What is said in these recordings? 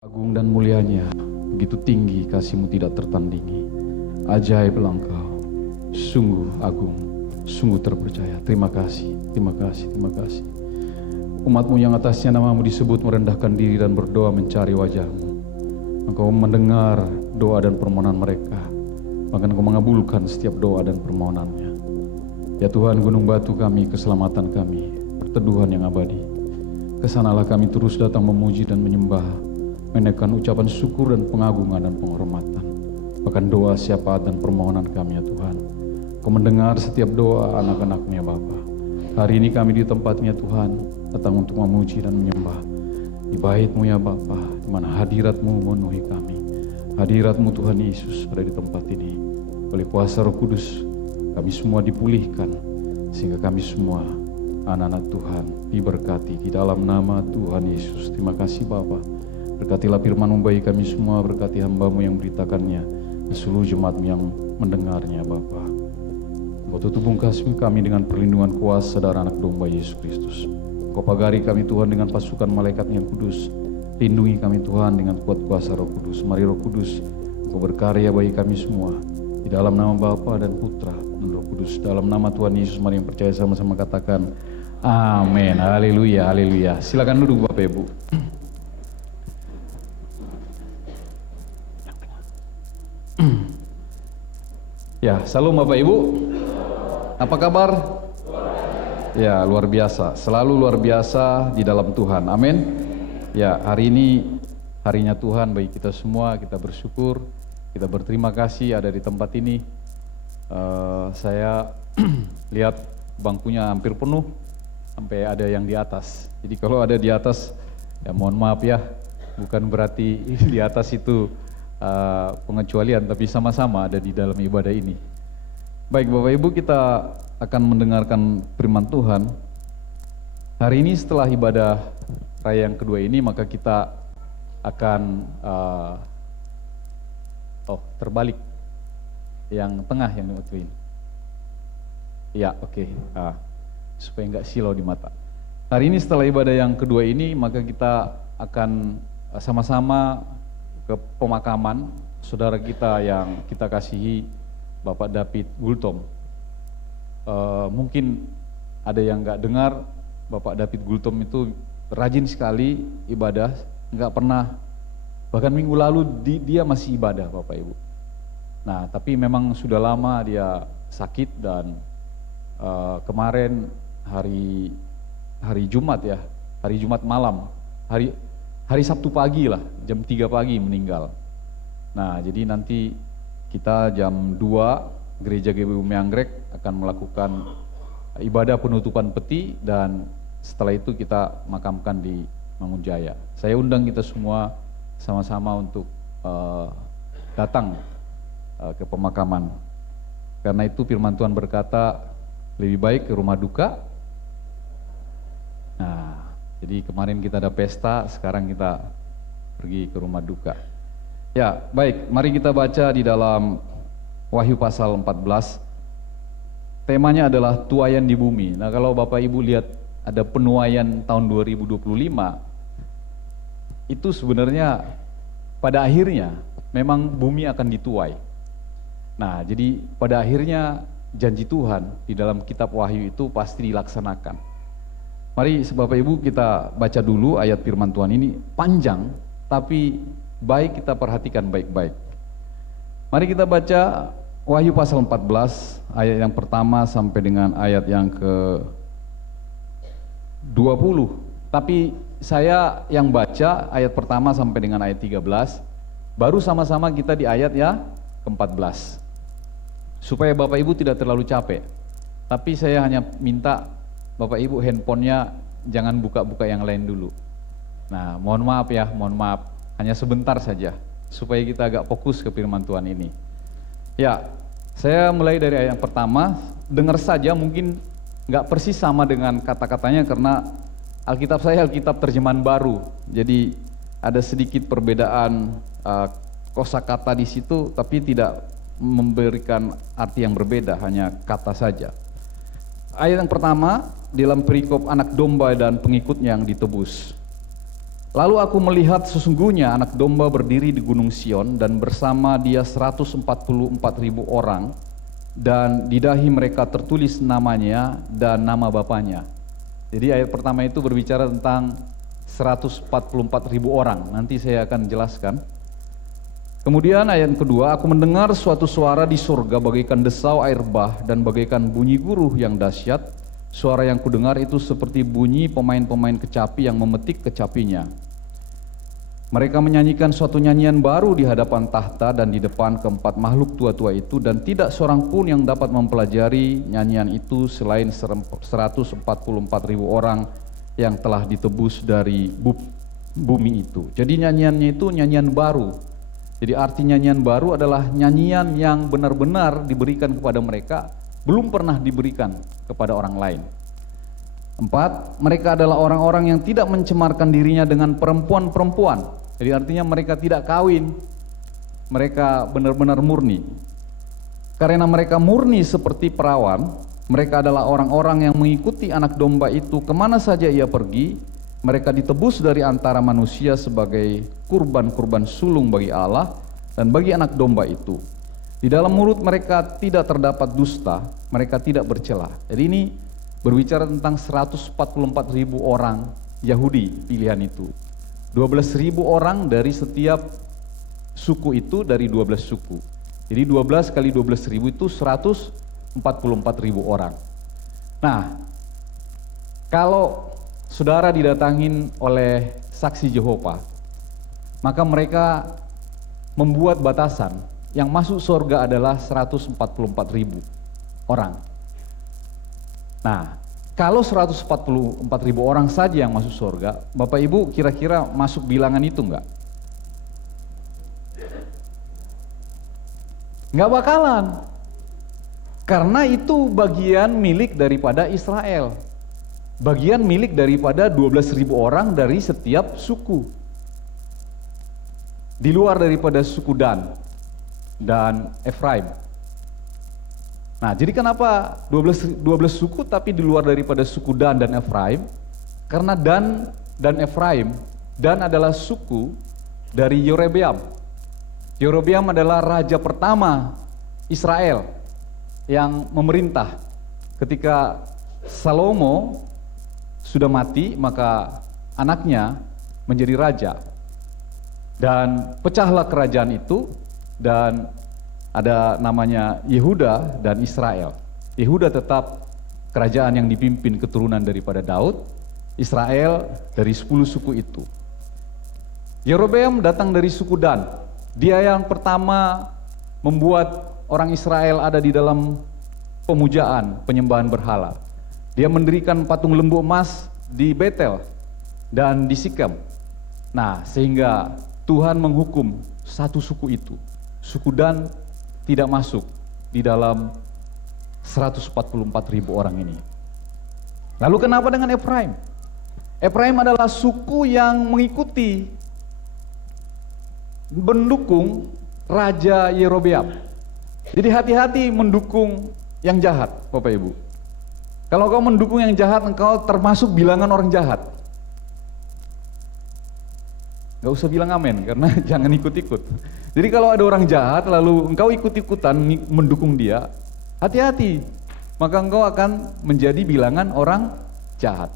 Agung dan mulianya, begitu tinggi kasih-Mu tidak tertandingi. Ajaiblah Engkau, sungguh agung, sungguh terpercaya. Terima kasih, terima kasih, terima kasih. Umat-Mu yang atasnya nama-Mu disebut merendahkan diri dan berdoa mencari wajah-Mu. Engkau mendengar doa dan permohonan mereka, bahkan Engkau mengabulkan setiap doa dan permohonannya. Ya Tuhan, gunung batu kami, keselamatan kami, perteduhan yang abadi. Kesanalah kami terus datang memuji dan menyembah, menaikkan ucapan syukur dan pengagungan dan penghormatan. Bahkan doa, syafaat dan permohonan kami ya Tuhan. Kau mendengar setiap doa anak-anak-Mu ya Bapa. Hari ini kami di tempatnya Tuhan, datang untuk memuji dan menyembah. Di bait-Mu ya Bapa, di mana hadirat-Mu memenuhi kami. Hadirat-Mu Tuhan Yesus ada di tempat ini. Oleh kuasa Roh Kudus, kami semua dipulihkan, sehingga kami semua anak-anak Tuhan diberkati di dalam nama Tuhan Yesus. Terima kasih Bapa. Berkatilah firman-Mu bagi kami semua, berkati hamba-Mu yang beritakannya, dan seluruh jemaat-Mu yang mendengarnya Bapa. Engkau tutup kasih kami dengan perlindungan kuasa darah anak domba Yesus Kristus. Engkau pagari kami Tuhan dengan pasukan malaikat yang kudus. Lindungi kami Tuhan dengan kuat kuasa Roh Kudus. Mari Roh Kudus, Engkau berkarya bagi kami semua. Di dalam nama Bapa dan Putra dan Roh Kudus. Dalam nama Tuhan Yesus, mari yang percaya sama-sama katakan amin. Haleluya, haleluya. Silakan duduk Bapak Ibu. Ya, salam Bapak Ibu. Apa kabar? Ya, luar biasa. Selalu luar biasa di dalam Tuhan. Amin. Ya, hari ini harinya Tuhan bagi kita semua. Kita bersyukur, kita berterima kasih ada di tempat ini. Saya lihat bangkunya hampir penuh, sampai ada yang di atas. Jadi kalau ada di atas, ya mohon maaf ya, bukan berarti di atas itu pengecualian, tapi sama-sama ada di dalam ibadah ini. Baik Bapak Ibu, kita akan mendengarkan firman Tuhan. Hari ini setelah ibadah raya yang kedua ini, maka kita akan terbalik. Yang tengah yang dimutuin. Ya, oke. Supaya nggak silau di mata. Hari ini setelah ibadah yang kedua ini, maka kita akan sama-sama ke pemakaman saudara kita yang kita kasihi, Bapak David Gultom. Mungkin ada yang nggak dengar, Bapak David Gultom itu rajin sekali ibadah, nggak pernah, bahkan minggu lalu dia masih ibadah Bapak Ibu. Nah tapi memang sudah lama dia sakit dan kemarin hari Jumat ya, hari Jumat malam, hari Sabtu pagi lah, jam 3 pagi meninggal. Nah, jadi nanti kita jam 2 Gereja GBU Meanggrek akan melakukan ibadah penutupan peti dan setelah itu kita makamkan di Mangunjaya. Saya undang kita semua sama-sama untuk datang ke pemakaman. Karena itu firman Tuhan berkata, lebih baik ke rumah duka. Nah, jadi kemarin kita ada pesta, sekarang kita pergi ke rumah duka. Ya, baik, mari kita baca di dalam Wahyu pasal 14. Temanya adalah tuaian di bumi. Nah, kalau Bapak Ibu lihat ada penuaian tahun 2025, itu sebenarnya pada akhirnya memang bumi akan dituai. Nah, jadi pada akhirnya janji Tuhan di dalam kitab Wahyu itu pasti dilaksanakan. Mari Bapak Ibu kita baca dulu ayat firman Tuhan ini, panjang tapi baik kita perhatikan baik-baik. Mari kita baca Wahyu pasal 14 ayat yang pertama sampai dengan ayat yang ke-20. Tapi saya yang baca ayat pertama sampai dengan ayat 13, baru sama-sama kita di ayat ya ke-14. Supaya Bapak Ibu tidak terlalu capek. Tapi saya hanya minta Bapak Ibu handphonenya jangan buka-buka yang lain dulu. Nah, mohon maaf ya, mohon maaf. Hanya sebentar saja, supaya kita agak fokus ke firman Tuhan ini. Ya, saya mulai dari ayat yang pertama. Dengar saja, mungkin nggak persis sama dengan kata-katanya karena Alkitab saya Alkitab terjemahan baru. Jadi ada sedikit perbedaan kosakata di situ, tapi tidak memberikan arti yang berbeda, hanya kata saja. Ayat yang pertama, dalam perikop anak domba dan pengikutnya yang ditebus. Lalu aku melihat sesungguhnya anak domba berdiri di gunung Sion dan bersama dia 144.000 orang, dan di dahi mereka tertulis namanya dan nama bapanya. Jadi ayat pertama itu berbicara tentang 144.000 orang, nanti saya akan jelaskan. Kemudian ayat kedua, aku mendengar suatu suara di surga bagaikan desau air bah dan bagaikan bunyi guruh yang dahsyat. Suara yang kudengar itu seperti bunyi pemain-pemain kecapi yang memetik kecapinya. Mereka menyanyikan suatu nyanyian baru di hadapan tahta dan di depan keempat makhluk tua-tua itu, dan tidak seorang pun yang dapat mempelajari nyanyian itu selain 144.000 orang yang telah ditebus dari bumi itu. Jadi nyanyiannya itu nyanyian baru. Jadi arti nyanyian baru adalah nyanyian yang benar-benar diberikan kepada mereka, belum pernah diberikan kepada orang lain. 4, mereka adalah orang-orang yang tidak mencemarkan dirinya dengan perempuan-perempuan. Jadi artinya mereka tidak kawin, mereka benar-benar murni. Karena mereka murni seperti perawan, mereka adalah orang-orang yang mengikuti anak domba itu kemana saja ia pergi. Mereka ditebus dari antara manusia sebagai kurban-kurban sulung bagi Allah dan bagi anak domba itu. Di dalam mulut mereka tidak terdapat dusta, mereka tidak bercela. Jadi ini berbicara tentang 144.000 orang Yahudi pilihan itu. 12.000 orang dari setiap suku itu, dari 12 suku. Jadi 12 kali 12.000 itu 144.000 orang. Nah, kalau saudara didatangin oleh saksi Yehova, maka mereka membuat batasan. Yang masuk surga adalah 144.000 orang. Nah, kalau 144.000 orang saja yang masuk surga, Bapak Ibu kira-kira masuk bilangan itu enggak? Enggak bakalan. Karena itu bagian milik daripada Israel. Bagian milik daripada 12.000 orang dari setiap suku. Di luar daripada suku Dan dan Efraim. Nah, jadi kenapa 12 suku tapi di luar daripada suku Dan dan Efraim? Karena Dan dan Efraim, Dan adalah suku dari Yerobeam. Yerobeam adalah raja pertama Israel yang memerintah. Ketika Salomo sudah mati, maka anaknya menjadi raja. Dan pecahlah kerajaan itu, dan ada namanya Yehuda dan Israel. Yehuda tetap kerajaan yang dipimpin keturunan daripada Daud, Israel dari 10 suku itu. Yerobeam datang dari suku Dan. Dia yang pertama membuat orang Israel ada di dalam pemujaan, penyembahan berhala. Dia mendirikan patung lembu emas di Betel dan di Sikem. Nah, sehingga Tuhan menghukum satu suku itu. Suku Dan tidak masuk di dalam 144.000 orang ini. Lalu kenapa dengan Efraim? Efraim adalah suku yang mengikuti, mendukung Raja Yerobeam. Jadi hati-hati mendukung yang jahat, Bapak Ibu. Kalau kau mendukung yang jahat, engkau termasuk bilangan orang jahat. Gak usah bilang amin, karena jangan ikut-ikut. Jadi kalau ada orang jahat, lalu engkau ikut-ikutan mendukung dia, hati-hati. Maka engkau akan menjadi bilangan orang jahat.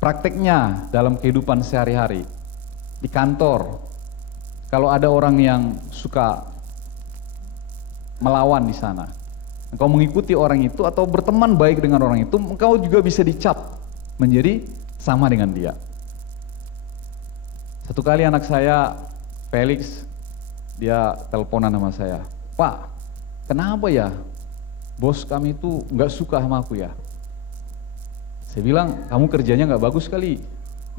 Prakteknya dalam kehidupan sehari-hari, di kantor, kalau ada orang yang suka melawan di sana, engkau mengikuti orang itu atau berteman baik dengan orang itu, engkau juga bisa dicap menjadi sama dengan dia. Satu kali anak saya, Felix, dia teleponan sama saya, "Pak, kenapa ya bos kami itu nggak suka sama aku ya?" Saya bilang, "Kamu kerjanya nggak bagus kali."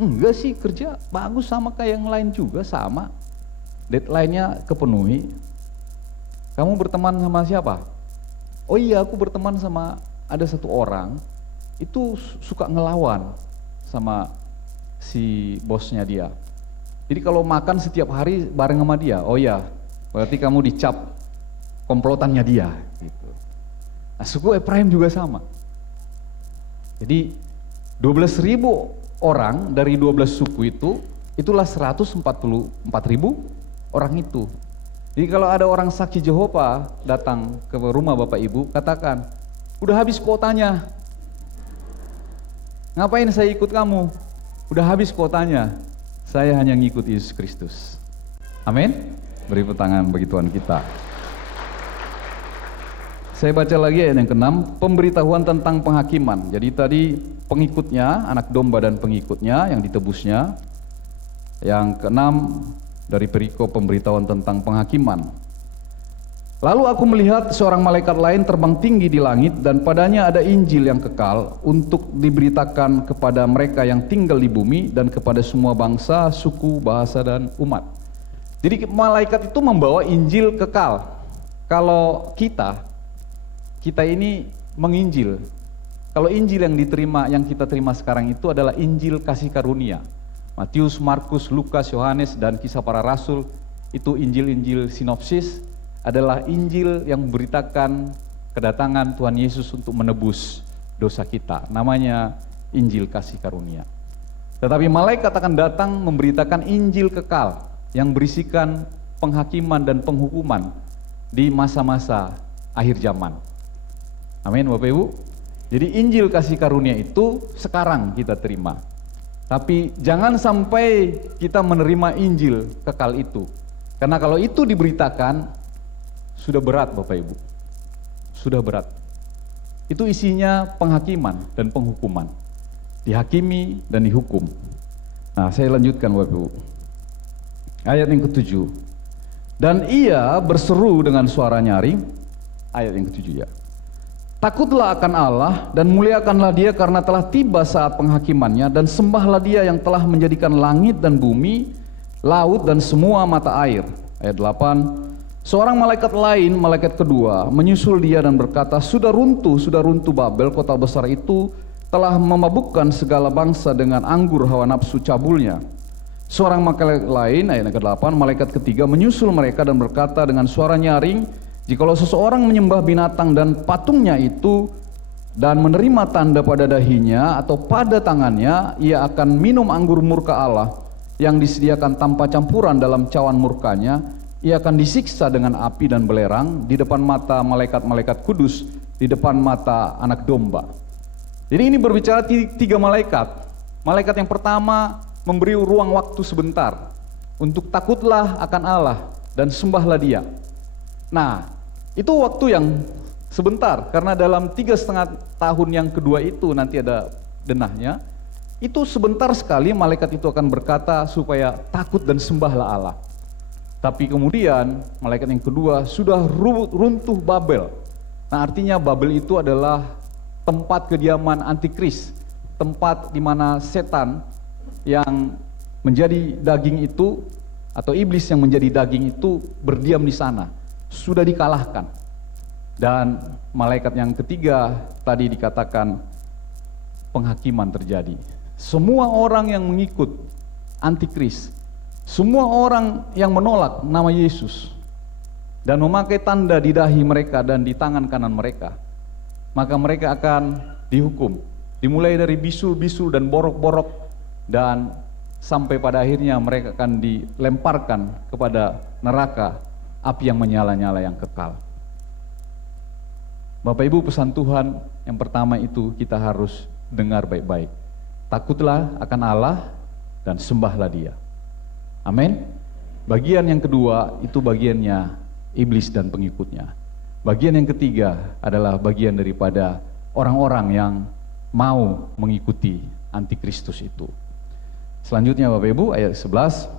"Enggak sih, kerja bagus sama kayak yang lain juga, sama. Deadline-nya kepenuhi." "Kamu berteman sama siapa?" "Oh iya, aku berteman sama ada satu orang, itu suka ngelawan sama si bosnya dia. Jadi kalau makan setiap hari bareng sama dia." "Oh iya, berarti kamu dicap komplotannya dia." Gitu. Nah, suku Efraim juga sama. Jadi 12.000 orang dari 12 suku itulah 144.000 orang itu. Jadi kalau ada orang saksi Yehova datang ke rumah Bapak Ibu, katakan, udah habis kuotanya. Ngapain saya ikut kamu? Udah habis kuotanya. Saya hanya ngikut Yesus Kristus. Amin. Beri tepuk tangan bagi Tuhan kita. Saya baca lagi ayat yang ke-6, pemberitahuan tentang penghakiman. Jadi tadi pengikutnya, anak domba dan pengikutnya yang ditebusnya. Yang ke-6 dari perikop pemberitahuan tentang penghakiman. Lalu aku melihat seorang malaikat lain terbang tinggi di langit dan padanya ada Injil yang kekal untuk diberitakan kepada mereka yang tinggal di bumi dan kepada semua bangsa, suku, bahasa, dan umat. Jadi malaikat itu membawa Injil kekal. Kalau kita ini menginjil. Kalau Injil yang diterima, yang kita terima sekarang itu adalah Injil kasih karunia. Matius, Markus, Lukas, Yohanes, dan Kisah Para Rasul, itu Injil-Injil sinopsis, adalah Injil yang memberitakan kedatangan Tuhan Yesus untuk menebus dosa kita. Namanya Injil kasih karunia. Tetapi malaikat akan datang memberitakan Injil kekal yang berisikan penghakiman dan penghukuman di masa-masa akhir zaman. Amin Bapak Ibu. Jadi Injil kasih karunia itu sekarang kita terima. Tapi jangan sampai kita menerima Injil kekal itu. Karena kalau itu diberitakan, sudah berat Bapak Ibu. Sudah berat. Itu isinya penghakiman dan penghukuman. Dihakimi dan dihukum. Nah, saya lanjutkan Bapak Ibu. Ayat yang ke-7. Dan ia berseru dengan suara nyaring. Ayat yang ke-7 ya. Takutlah akan Allah dan muliakanlah Dia karena telah tiba saat penghakimannya, dan sembahlah Dia yang telah menjadikan langit dan bumi, laut dan semua mata air. Ayat 8. Seorang malaikat lain, malaikat kedua, menyusul Dia dan berkata, sudah runtuh Babel, kota besar itu telah memabukkan segala bangsa dengan anggur hawa nafsu cabulnya. Seorang malaikat lain, ayat ke-8, malaikat ketiga menyusul mereka dan berkata dengan suara nyaring, jikalau seseorang menyembah binatang dan patungnya itu dan menerima tanda pada dahinya atau pada tangannya, ia akan minum anggur murka Allah yang disediakan tanpa campuran dalam cawan murkanya. Ia akan disiksa dengan api dan belerang di depan mata malaikat-malaikat kudus, di depan mata anak domba. Jadi ini berbicara tiga malaikat. Malaikat yang pertama memberi ruang waktu sebentar untuk takutlah akan Allah dan sembahlah Dia. Nah, itu waktu yang sebentar, karena dalam 3,5 tahun yang kedua itu nanti ada denahnya. Itu sebentar sekali malaikat itu akan berkata supaya takut dan sembahlah Allah. Tapi kemudian malaikat yang kedua sudah runtuh Babel. Nah, artinya Babel itu adalah tempat kediaman antikris, tempat di mana setan yang menjadi daging itu atau iblis yang menjadi daging itu berdiam di sana. Sudah dikalahkan. Dan malaikat yang ketiga tadi dikatakan penghakiman terjadi. Semua orang yang mengikut antikris, semua orang yang menolak nama Yesus dan memakai tanda di dahi mereka dan di tangan kanan mereka, maka mereka akan dihukum. Dimulai dari bisul-bisul dan borok-borok, dan sampai pada akhirnya mereka akan dilemparkan kepada neraka, api yang menyala-nyala yang kekal. Bapak Ibu, pesan Tuhan yang pertama itu kita harus dengar baik-baik. Takutlah akan Allah dan sembahlah Dia. Amin. Bagian yang kedua itu bagiannya iblis dan pengikutnya. Bagian yang ketiga adalah bagian daripada orang-orang yang mau mengikuti antikristus itu. Selanjutnya Bapak Ibu, ayat 11.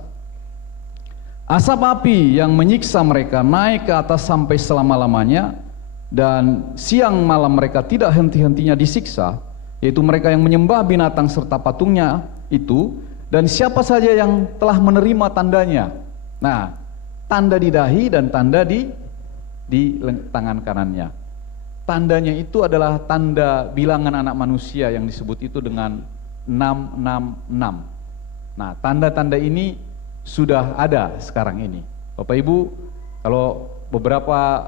Asap api yang menyiksa mereka naik ke atas sampai selama-lamanya, dan siang malam mereka tidak henti-hentinya disiksa, yaitu mereka yang menyembah binatang serta patungnya itu, dan siapa saja yang telah menerima tandanya. Nah, tanda di dahi dan tanda di tangan kanannya. Tandanya itu adalah tanda bilangan anak manusia yang disebut itu dengan 666. Nah, tanda-tanda ini sudah ada sekarang ini. Bapak Ibu, kalau beberapa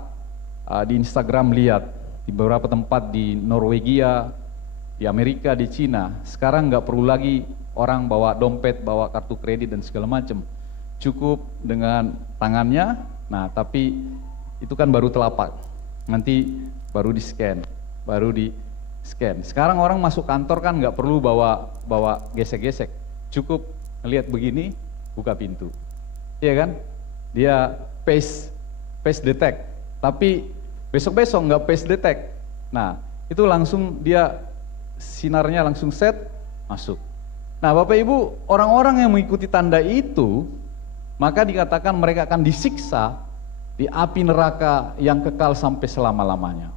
di Instagram lihat, di beberapa tempat di Norwegia, di di Amerika, di Cina, sekarang nggak perlu lagi orang bawa dompet, bawa kartu kredit dan segala macam. Cukup dengan tangannya. Nah, tapi itu kan baru telapak. Nanti baru di-scan, Sekarang orang masuk kantor kan nggak perlu bawa gesek-gesek. Cukup lihat begini, buka pintu. Iya kan? Dia face detect. Tapi besok-besok nggak face detect. Nah, itu langsung dia sinarnya langsung set, masuk. Nah, Bapak Ibu, orang-orang yang mengikuti tanda itu, maka dikatakan mereka akan disiksa di api neraka yang kekal sampai selama-lamanya.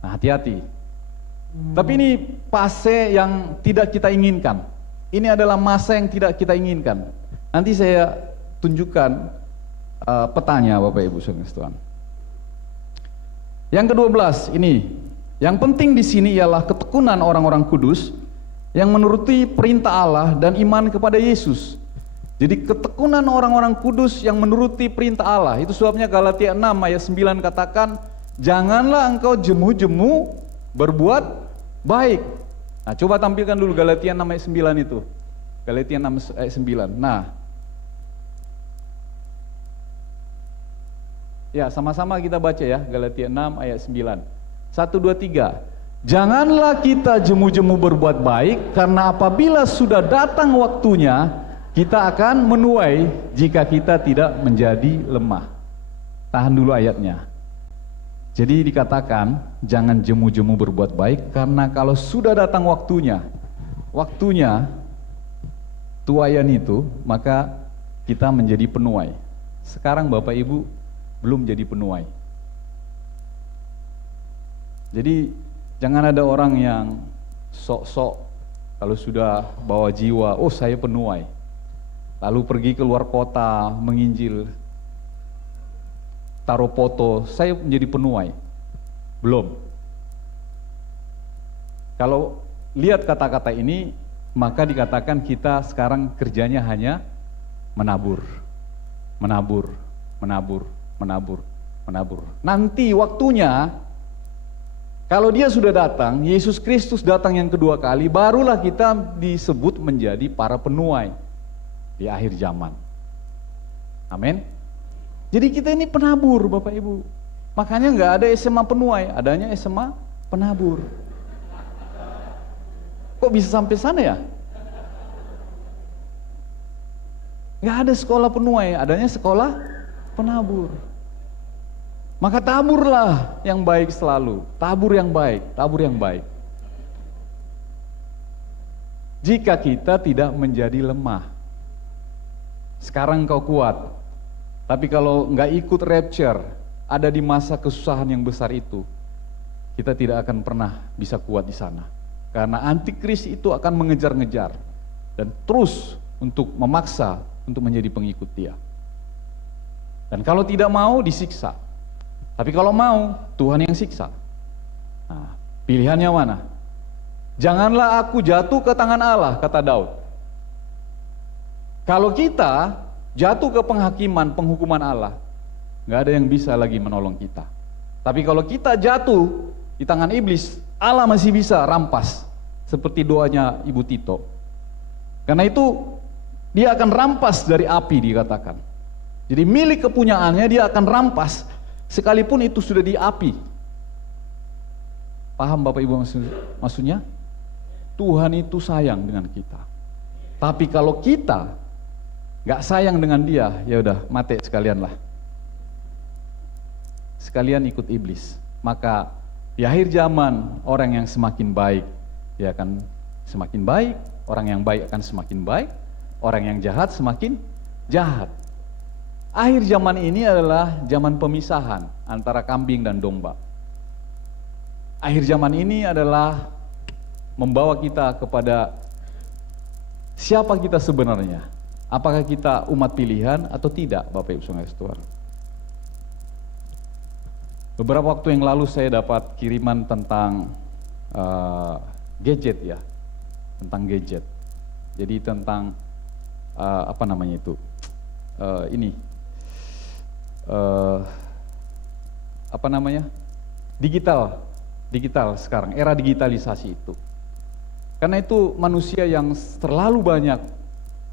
Nah, hati-hati. Tapi ini fase yang tidak kita inginkan. Ini adalah masa yang tidak kita inginkan. Nanti saya tunjukkan petanya, Bapak Ibu sekalian. Yang ke-12 ini, yang penting di sini ialah ketekunan orang-orang kudus yang menuruti perintah Allah dan iman kepada Yesus. Jadi ketekunan orang-orang kudus yang menuruti perintah Allah. Itu sebabnya Galatia 6 ayat 9 katakan, janganlah engkau jemu-jemu berbuat baik. Nah, coba tampilkan dulu Galatia 6 ayat 9 itu. Galatia 6 ayat 9. Nah, ya sama-sama kita baca ya, Galatia 6 ayat 9. 1, 2, 3. Janganlah kita jemu-jemu berbuat baik, karena apabila sudah datang waktunya, kita akan menuai jika kita tidak menjadi lemah. Tahan dulu ayatnya. Jadi dikatakan, jangan jemu-jemu berbuat baik, karena kalau sudah datang waktunya tuaian itu, maka kita menjadi penuai. Sekarang Bapak Ibu belum jadi penuai. Jadi jangan ada orang yang sok-sok kalau sudah bawa jiwa, oh saya penuai, lalu pergi ke luar kota menginjil, taruh foto, saya menjadi penuai. Belum. Kalau lihat kata-kata ini, maka dikatakan kita sekarang kerjanya hanya menabur. Nanti waktunya, kalau dia sudah datang, Yesus Kristus datang yang kedua kali, barulah kita disebut menjadi para penuai di akhir zaman. Amin. Jadi kita ini penabur, Bapak Ibu. Makanya nggak ada SMA penuai, adanya SMA penabur. Kok bisa sampai sana ya? Nggak ada sekolah penuai, adanya sekolah penabur. Maka taburlah yang baik selalu, tabur yang baik. Jika kita tidak menjadi lemah. Sekarang kau kuat, tapi kalau nggak ikut rapture, ada di masa kesusahan yang besar itu, kita tidak akan pernah bisa kuat di sana. Karena antikris itu akan mengejar-ngejar dan terus untuk memaksa untuk menjadi pengikut dia. Dan kalau tidak mau, disiksa. Tapi kalau mau, Tuhan yang siksa. Nah, pilihannya mana? Janganlah aku jatuh ke tangan Allah, kata Daud. Kalau kita jatuh ke penghukuman Allah, nggak ada yang bisa lagi menolong kita. Tapi kalau kita jatuh di tangan iblis, Allah masih bisa rampas. Seperti doanya Ibu Tito. Karena itu, dia akan rampas dari api, dikatakan. Jadi milik kepunyaannya dia akan rampas, sekalipun itu sudah di api. Paham Bapak Ibu maksudnya? Tuhan itu sayang dengan kita. Tapi kalau kita nggak sayang dengan dia, ya udah mati sekalian lah. Sekalian ikut iblis. Maka di akhir zaman orang yang semakin baik dia akan semakin baik, orang yang baik akan semakin baik, orang yang jahat semakin jahat. Akhir zaman ini adalah zaman pemisahan antara kambing dan domba. Akhir zaman ini adalah membawa kita kepada siapa kita sebenarnya. Apakah kita umat pilihan atau tidak, Bapak Ibu Saudara? Beberapa waktu yang lalu saya dapat kiriman tentang gadget ya, tentang gadget. Jadi tentang apa namanya itu? Apa namanya? digital sekarang, era digitalisasi itu. Karena itu manusia yang terlalu banyak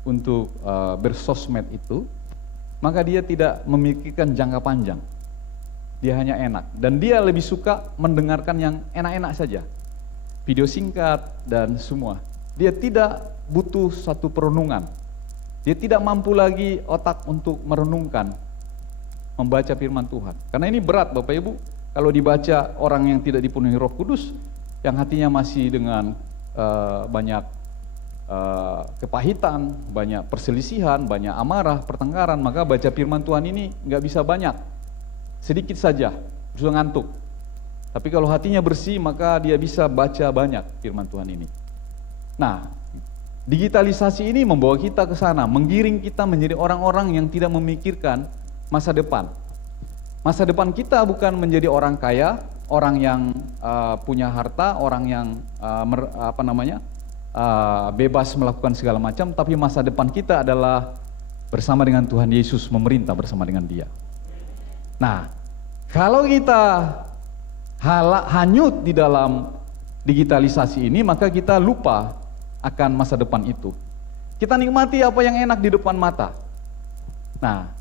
untuk bersosmed itu, maka dia tidak memikirkan jangka panjang. Dia hanya enak, dan dia lebih suka mendengarkan yang enak-enak saja. Video singkat dan semua. Dia tidak butuh satu perenungan. Dia tidak mampu lagi otak untuk merenungkan, membaca firman Tuhan. Karena ini berat Bapak Ibu, kalau dibaca orang yang tidak dipenuhi Roh Kudus, yang hatinya masih dengan banyak kepahitan, banyak perselisihan, banyak amarah, pertengkaran, maka baca firman Tuhan ini nggak bisa banyak, sedikit saja, sudah ngantuk. Tapi kalau hatinya bersih, maka dia bisa baca banyak firman Tuhan ini. Nah, digitalisasi ini membawa kita ke sana, menggiring kita menjadi orang-orang yang tidak memikirkan masa depan. Masa depan kita bukan menjadi orang kaya, orang yang punya harta, orang yang bebas melakukan segala macam, tapi masa depan kita adalah bersama dengan Tuhan Yesus, memerintah bersama dengan Dia. Nah, kalau kita hanyut di dalam digitalisasi ini, maka kita lupa akan masa depan itu. Kita nikmati apa yang enak di depan mata. Nah,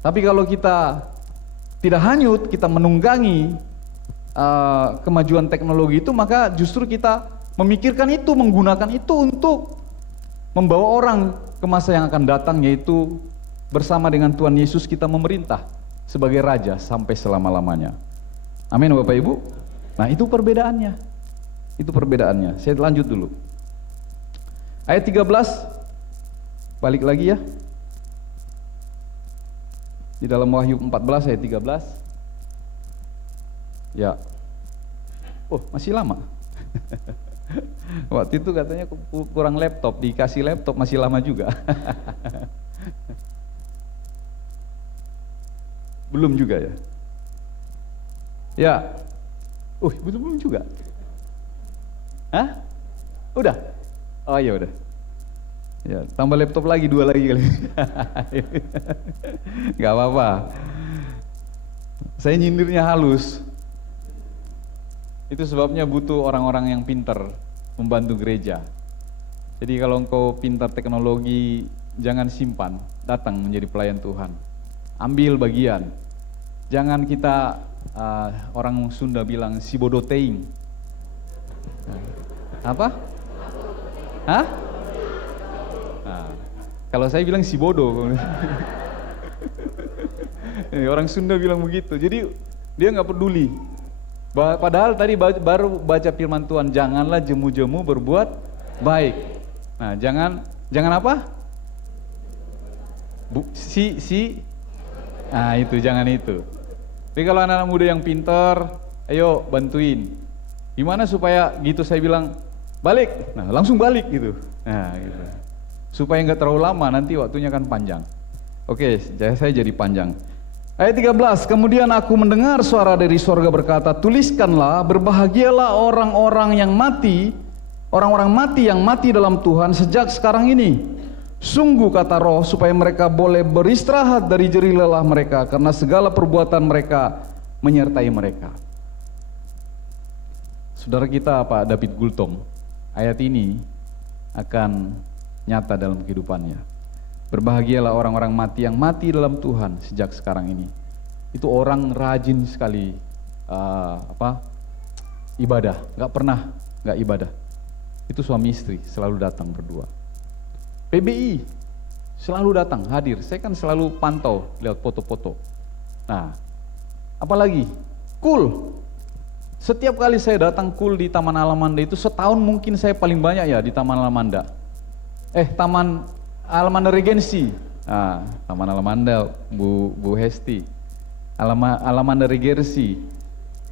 tapi kalau kita tidak hanyut, kita menunggangi kemajuan teknologi itu, maka justru kita memikirkan itu, menggunakan itu untuk membawa orang ke masa yang akan datang, yaitu bersama dengan Tuhan Yesus kita memerintah sebagai Raja sampai selama-lamanya. Amin Bapak Ibu. Nah, itu perbedaannya. Itu perbedaannya. Saya lanjut dulu. Ayat 13, balik lagi ya. Di dalam Wahyu 14 ayat 13. Ya. Oh, masih lama. Waktu itu katanya kurang laptop, dikasih laptop masih lama juga. Belum juga ya. Ya. Belum juga. Hah? Udah? Oh iya udah. Ya, tambah laptop lagi, 2 lagi kali. Gak apa-apa. Saya nyindirnya halus. Itu sebabnya butuh orang-orang yang pintar membantu gereja. Jadi kalau engkau pintar teknologi, jangan simpan, datang menjadi pelayan Tuhan. Ambil bagian. Jangan kita, orang Sunda bilang si bodoh teing. Apa? Hah? Nah, kalau saya bilang si bodoh. Orang Sunda bilang begitu. Jadi dia nggak peduli. Padahal tadi baru baca firman Tuhan, janganlah jemu-jemu berbuat baik. Nah, jangan apa? Nah itu, jangan itu. Tapi kalau anak-anak muda yang pintar, ayo bantuin. Gimana supaya gitu, saya bilang balik, nah langsung balik gitu. Nah gitu. Supaya nggak terlalu lama, nanti waktunya kan panjang. Oke, saya jadi panjang. Ayat 13, kemudian aku mendengar suara dari surga berkata, tuliskanlah, berbahagialah orang-orang yang mati, orang-orang mati yang mati dalam Tuhan sejak sekarang ini. Sungguh kata Roh, supaya mereka boleh beristirahat dari jerih lelah mereka, karena segala perbuatan mereka menyertai mereka. Saudara kita Pak David Gultom, ayat ini akan nyata dalam kehidupannya. Berbahagialah orang-orang mati yang mati dalam Tuhan sejak sekarang ini. Itu orang rajin sekali ibadah, nggak pernah nggak ibadah. Itu suami istri selalu datang berdua. PBI selalu datang, hadir. Saya kan selalu pantau lihat foto-foto. Nah, apalagi Kul. Setiap kali saya datang Kul di Taman Alamanda itu, setahun mungkin saya paling banyak ya di Taman Alamanda. Taman Alamanda Regency. Nah, Taman Alamanda, Bu Hesti. Alamanda Regency.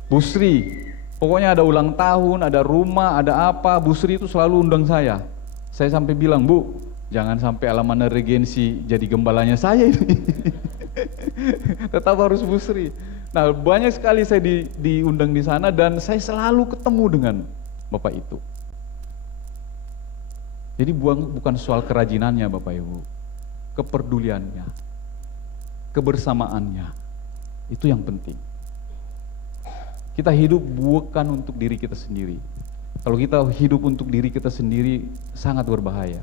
Bu Sri. Pokoknya ada ulang tahun, ada rumah, ada apa, Bu Sri itu selalu undang saya. Saya sampai bilang, Bu, jangan sampai Alamanda Regency jadi gembalanya saya ini. Tetap harus Bu Sri. Nah, banyak sekali saya diundang di sana dan saya selalu ketemu dengan Bapak itu. Jadi bukan soal kerajinannya Bapak Ibu, kepeduliannya, kebersamaannya, itu yang penting. Kita hidup bukan untuk diri kita sendiri. Kalau kita hidup untuk diri kita sendiri sangat berbahaya.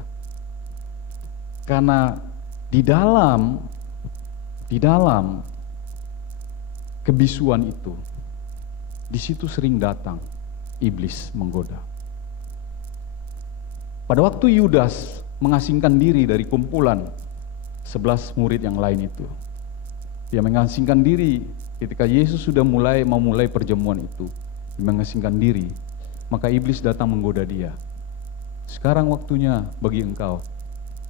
Karena di dalam kebisuan itu, di situ sering datang iblis menggoda. Pada waktu Yudas mengasingkan diri dari kumpulan 11 murid yang lain itu, dia mengasingkan diri ketika Yesus sudah mau mulai perjamuan itu, dia mengasingkan diri, maka iblis datang menggoda dia. Sekarang waktunya bagi engkau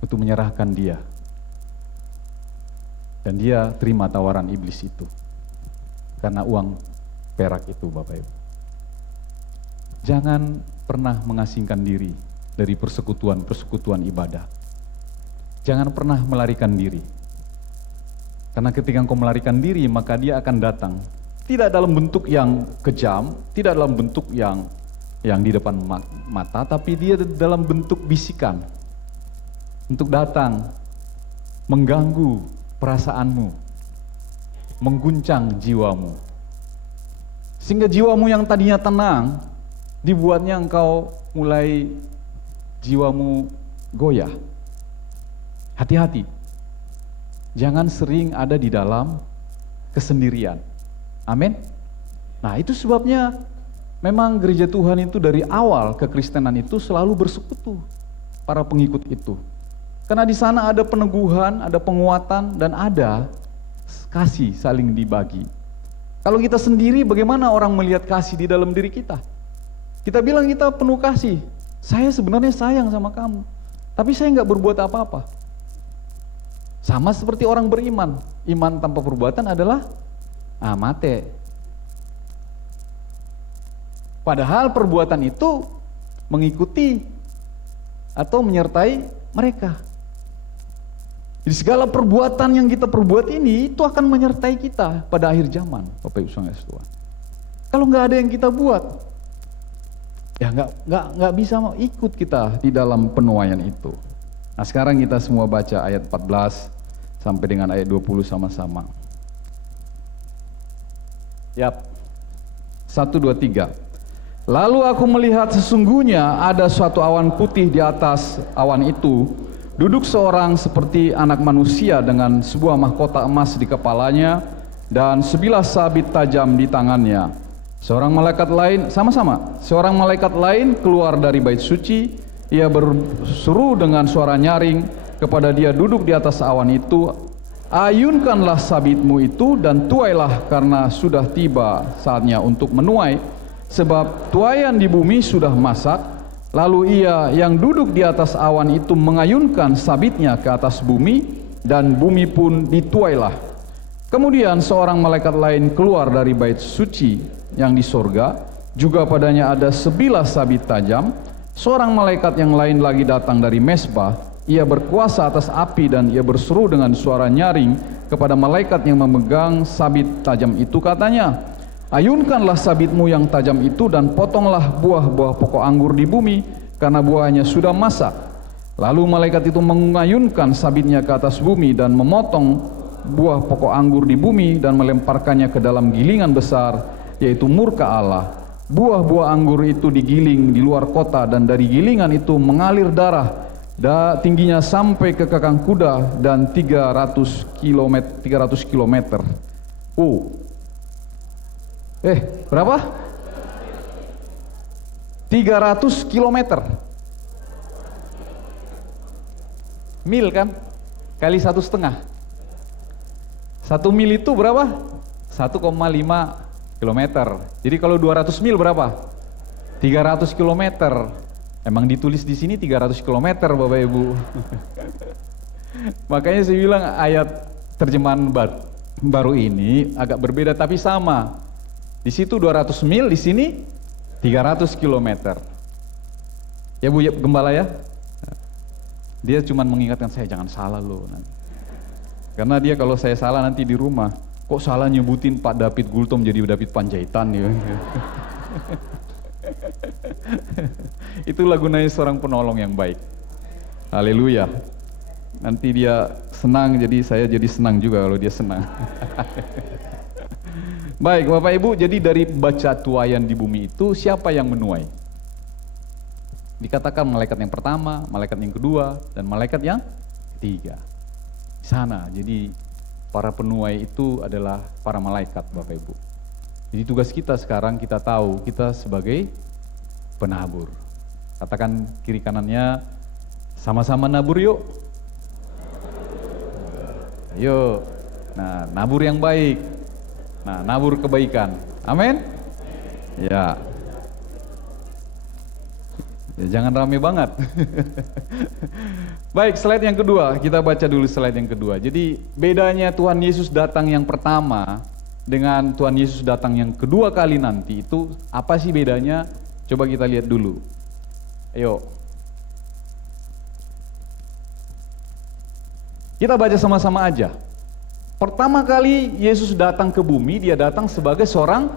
untuk menyerahkan dia. Dan dia terima tawaran iblis itu karena uang perak itu, Bapak Ibu. Jangan pernah mengasingkan diri dari persekutuan ibadah. Jangan pernah melarikan diri. Karena ketika engkau melarikan diri, maka dia akan datang. Tidak dalam bentuk yang kejam, tidak dalam bentuk yang di depan mata, tapi dia dalam bentuk bisikan. Untuk datang, mengganggu perasaanmu, mengguncang jiwamu. Sehingga jiwamu yang tadinya tenang, dibuatnya engkau mulai jiwamu goyah. Hati-hati. Jangan sering ada di dalam kesendirian. Amin. Nah, itu sebabnya memang gereja Tuhan itu dari awal kekristenan itu selalu bersekutu para pengikut itu. Karena di sana ada peneguhan, ada penguatan, dan ada kasih saling dibagi. Kalau kita sendiri, bagaimana orang melihat kasih di dalam diri kita? Kita bilang kita penuh kasih. Saya sebenarnya sayang sama kamu, tapi saya nggak berbuat apa-apa. Sama seperti orang beriman. Iman tanpa perbuatan adalah mate. Padahal perbuatan itu mengikuti atau menyertai mereka. Jadi segala perbuatan yang kita perbuat ini itu akan menyertai kita pada akhir zaman, Bapak Ibu Saudara Tuhan. Kalau nggak ada yang kita buat, ya nggak bisa ikut kita di dalam penuaian itu. Nah, sekarang kita semua baca ayat 14 sampai dengan ayat 20 sama-sama. Yap. 1, 2, 3. Lalu aku melihat sesungguhnya ada suatu awan putih di atas awan itu. Duduk seorang seperti anak manusia dengan sebuah mahkota emas di kepalanya dan sebilah sabit tajam di tangannya. Seorang malaikat lain, seorang malaikat lain keluar dari bait suci. Ia berseru dengan suara nyaring kepada dia duduk di atas awan itu, ayunkanlah sabitmu itu dan tuailah, karena sudah tiba saatnya untuk menuai, sebab tuaian di bumi sudah masak. Lalu ia yang duduk di atas awan itu mengayunkan sabitnya ke atas bumi, dan bumi pun dituailah. Kemudian seorang malaikat lain keluar dari bait suci yang di sorga, juga padanya ada sebilah sabit tajam. Seorang malaikat yang lain lagi datang dari mesbah, ia berkuasa atas api, dan ia berseru dengan suara nyaring kepada malaikat yang memegang sabit tajam itu, katanya, ayunkanlah sabitmu yang tajam itu dan potonglah buah-buah pokok anggur di bumi, karena buahnya sudah masak. Lalu malaikat itu mengayunkan sabitnya ke atas bumi dan memotong buah pokok anggur di bumi dan melemparkannya ke dalam gilingan besar, yaitu murka Allah. Buah-buah anggur itu digiling di luar kota, dan dari gilingan itu mengalir darah, tingginya sampai ke kekang kuda dan 300 kilometer. Berapa? 300 kilometer. Mil kan? Kali 1,5. 1 mil itu berapa? 1,5 kilometer. Jadi kalau 200 mil berapa? 300 kilometer. Emang ditulis di sini 300 kilometer, Bapak Ibu. Makanya saya bilang ayat terjemahan baru ini agak berbeda tapi sama. Di situ 200 mil, di sini 300 kilometer. Ya Bu Gembala ya? Dia cuma mengingatkan saya, jangan salah loh. Karena dia kalau saya salah nanti di rumah, kok salah nyebutin Pak David Gultom jadi David Panjaitan ya. Itu lagu nanya seorang penolong yang baik. Haleluya. Nanti dia senang, jadi saya jadi senang juga kalau dia senang. Baik, Bapak Ibu, jadi dari baca tuayan di bumi itu siapa yang menuai? Dikatakan malaikat yang pertama, malaikat yang kedua, dan malaikat yang ketiga. Di sana, jadi para penuai itu adalah para malaikat, Bapak Ibu. Jadi tugas kita sekarang kita tahu kita sebagai penabur. Katakan kiri kanannya, sama-sama nabur yuk. Ayo, nah nabur yang baik, nah nabur kebaikan, amin? Ya, jangan rame banget. Baik, slide yang kedua, kita baca dulu slide yang kedua. Jadi bedanya Tuhan Yesus datang yang pertama dengan Tuhan Yesus datang yang kedua kali nanti itu apa sih bedanya? Coba kita lihat dulu. Ayo. Kita baca sama-sama aja. Pertama kali Yesus datang ke bumi, dia datang sebagai seorang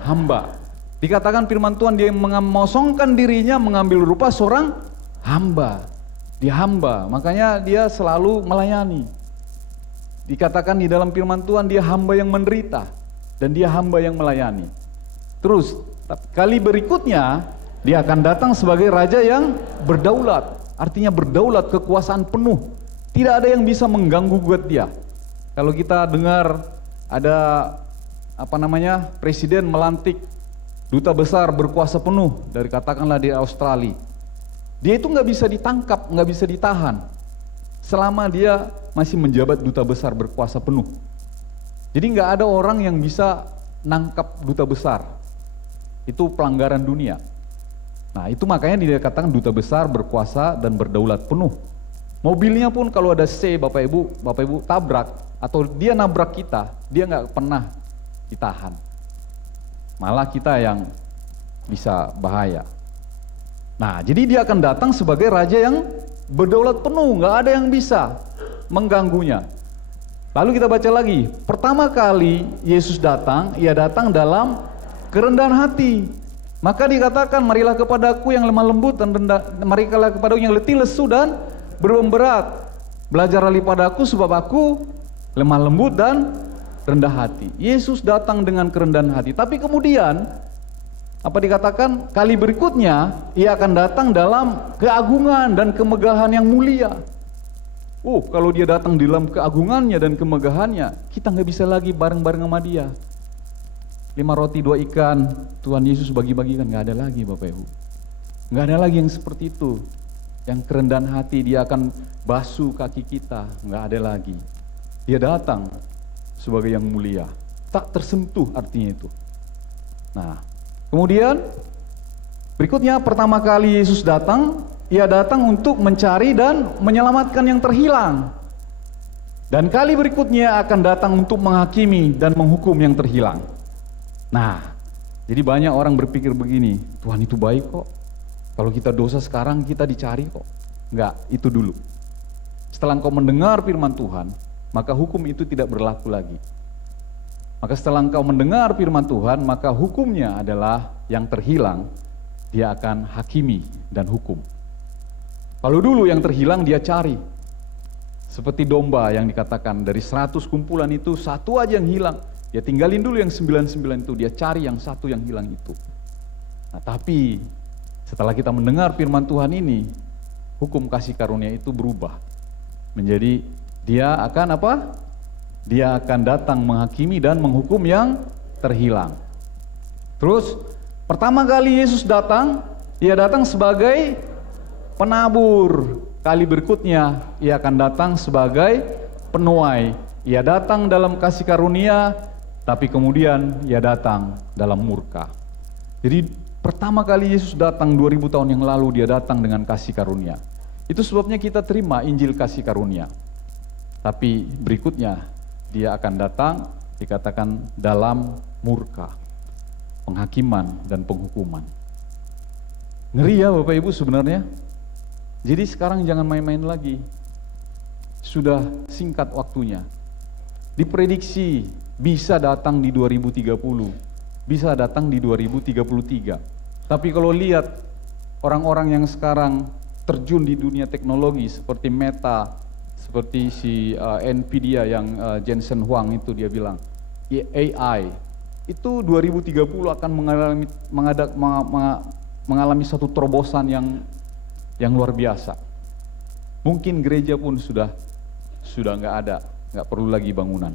hamba. Dikatakan firman Tuhan, dia mengosongkan dirinya mengambil rupa seorang hamba. Dia hamba, makanya dia selalu melayani. Dikatakan di dalam firman Tuhan, dia hamba yang menderita. Dan dia hamba yang melayani. Terus, kali berikutnya, dia akan datang sebagai raja yang berdaulat. Artinya berdaulat, kekuasaan penuh. Tidak ada yang bisa mengganggu gugat dia. Kalau kita dengar ada presiden melantik duta besar berkuasa penuh dari katakanlah di Australia. Dia itu nggak bisa ditangkap, nggak bisa ditahan selama dia masih menjabat duta besar berkuasa penuh. Jadi nggak ada orang yang bisa nangkap duta besar. Itu pelanggaran dunia. Nah itu makanya dikatakan duta besar berkuasa dan berdaulat penuh. Mobilnya pun kalau ada C, Bapak Ibu tabrak atau dia nabrak kita, dia nggak pernah ditahan. Malah kita yang bisa bahaya. Nah, jadi dia akan datang sebagai raja yang berdaulat penuh, nggak ada yang bisa mengganggunya. Lalu kita baca lagi, pertama kali Yesus datang, ia datang dalam kerendahan hati. Maka dikatakan, marilah kepadaku yang lemah lembut dan rendah, marilah kepadaku yang letih lesu dan beban berat, belajarlah padaku sebab aku lemah lembut dan rendah hati. Yesus datang dengan kerendahan hati. Tapi kemudian apa dikatakan? Kali berikutnya ia akan datang dalam keagungan dan kemegahan yang mulia. Kalau dia datang dalam keagungannya dan kemegahannya, kita nggak bisa lagi bareng-bareng sama dia. 5 roti 2 ikan Tuhan Yesus bagi-bagikan, nggak ada lagi Bapak Ibu. Nggak ada lagi yang seperti itu. Yang kerendahan hati, dia akan basuh kaki kita, nggak ada lagi. Dia datang sebagai yang mulia, tak tersentuh artinya itu. Nah, kemudian berikutnya pertama kali Yesus datang, ia datang untuk mencari dan menyelamatkan yang terhilang. Dan kali berikutnya akan datang untuk menghakimi dan menghukum yang terhilang. Nah, jadi banyak orang berpikir begini, Tuhan itu baik kok. Kalau kita dosa sekarang kita dicari kok. Enggak, itu dulu. Setelah engkau mendengar firman Tuhan, maka hukum itu tidak berlaku lagi. Maka setelah engkau mendengar firman Tuhan, maka hukumnya adalah yang terhilang, dia akan hakimi dan hukum. Kalau dulu yang terhilang dia cari. Seperti domba yang dikatakan dari 100 kumpulan itu satu aja yang hilang. Dia tinggalin dulu yang 99 itu, dia cari yang satu yang hilang itu. Nah, tapi setelah kita mendengar firman Tuhan ini, hukum kasih karunia itu berubah. Menjadi dia akan apa? Dia akan datang menghakimi dan menghukum yang terhilang. Terus, pertama kali Yesus datang, ia datang sebagai penabur. Kali berikutnya, ia akan datang sebagai penuai. Ia datang dalam kasih karunia, tapi kemudian ia datang dalam murka. Jadi, pertama kali Yesus datang 2000 tahun yang lalu, dia datang dengan kasih karunia. Itu sebabnya kita terima Injil kasih karunia. Tapi berikutnya dia akan datang dikatakan dalam murka, penghakiman dan penghukuman. Ngeri ya Bapak Ibu sebenarnya. Jadi sekarang jangan main-main lagi. Sudah singkat waktunya. Diprediksi bisa datang di 2030. Bisa datang di 2033. Tapi kalau lihat orang-orang yang sekarang terjun di dunia teknologi seperti Meta, seperti si Nvidia yang Jensen Huang itu dia bilang AI, itu 2030 akan mengalami satu terobosan yang luar biasa. Mungkin gereja pun sudah nggak ada, nggak perlu lagi bangunan.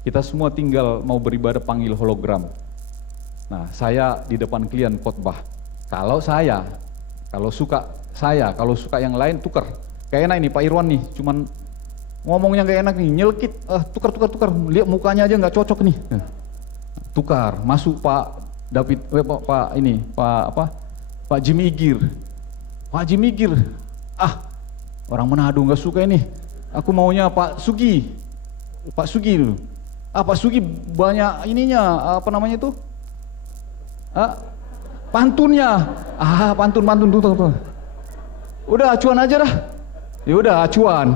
Kita semua tinggal mau beribadah panggil hologram. Nah, saya di depan klien khotbah. Kalau suka yang lain tukar. Kayak enak ini Pak Irwan nih, cuman ngomongnya gak enak nih, nyelkit, tukar. Lihat mukanya aja nggak cocok nih. Tukar, masuk Pak David, Pak Jimmy Igir. Pak Jimmy Igir, orang Manado nggak suka ini. Aku maunya Pak Sugi dulu. Pak Sugi banyak ininya, apa namanya itu? Pantunnya. Pantun tuh. Udah acuan aja dah. Ya udah acuan.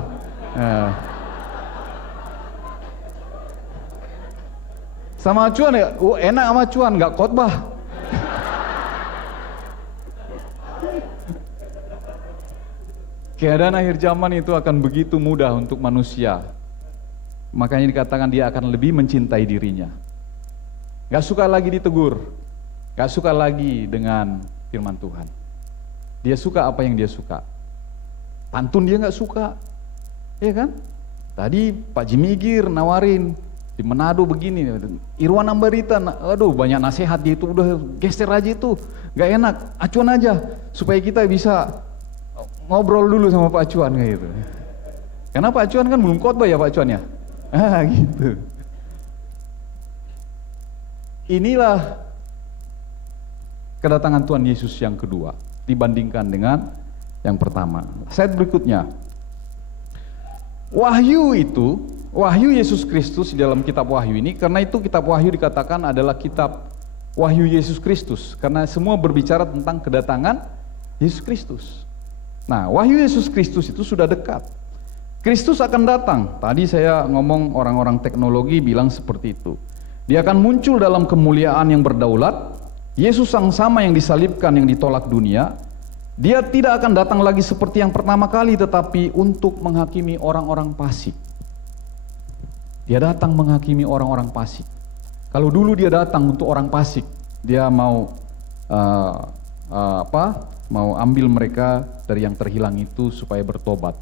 Sama acuan ya, enak sama acuan, nggak khotbah. Keadaan akhir zaman itu akan begitu mudah untuk manusia. Makanya dikatakan dia akan lebih mencintai dirinya. Gak suka lagi ditegur. Gak suka lagi dengan firman Tuhan. Dia suka apa yang dia suka. Pantun dia gak suka. Iya kan? Tadi Pak Jimmy Igir nawarin di Manado begini. Irwan Ambarita, aduh banyak nasihat dia itu. Udah geser aja itu. Gak enak, acuan aja. Supaya kita bisa ngobrol dulu sama Pak Acuan kayak gitu. Karena Pak Acuan kan belum khotbah ya Pak Acuan ya. Gitu. Inilah kedatangan Tuhan Yesus yang kedua dibandingkan dengan yang pertama. Slide berikutnya. Wahyu Yesus Kristus di dalam kitab Wahyu ini, karena itu kitab Wahyu dikatakan adalah kitab Wahyu Yesus Kristus, karena semua berbicara tentang kedatangan Yesus Kristus. Nah, wahyu Yesus Kristus itu sudah dekat. Kristus akan datang. Tadi saya ngomong orang-orang teknologi bilang seperti itu. Dia akan muncul dalam kemuliaan yang berdaulat. Yesus sang sama yang disalibkan, yang ditolak dunia. Dia tidak akan datang lagi seperti yang pertama kali, tetapi untuk menghakimi orang-orang fasik. Dia datang menghakimi orang-orang fasik. Kalau dulu dia datang untuk orang fasik, dia mau mau ambil mereka dari yang terhilang itu supaya bertobat.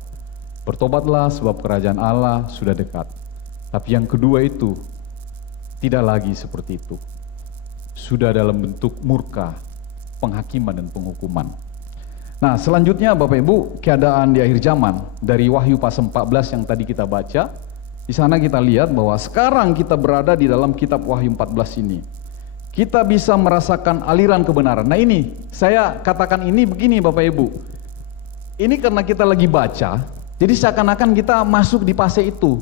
Bertobatlah sebab kerajaan Allah sudah dekat. Tapi yang kedua itu tidak lagi seperti itu. Sudah dalam bentuk murka, penghakiman dan penghukuman. Nah, selanjutnya Bapak Ibu, keadaan di akhir zaman dari Wahyu pasal 14 yang tadi kita baca. Di sana kita lihat bahwa sekarang kita berada di dalam kitab Wahyu 14 ini. Kita bisa merasakan aliran kebenaran. Nah ini, saya katakan ini begini Bapak Ibu. Ini karena kita lagi baca, jadi seakan-akan kita masuk di fase itu.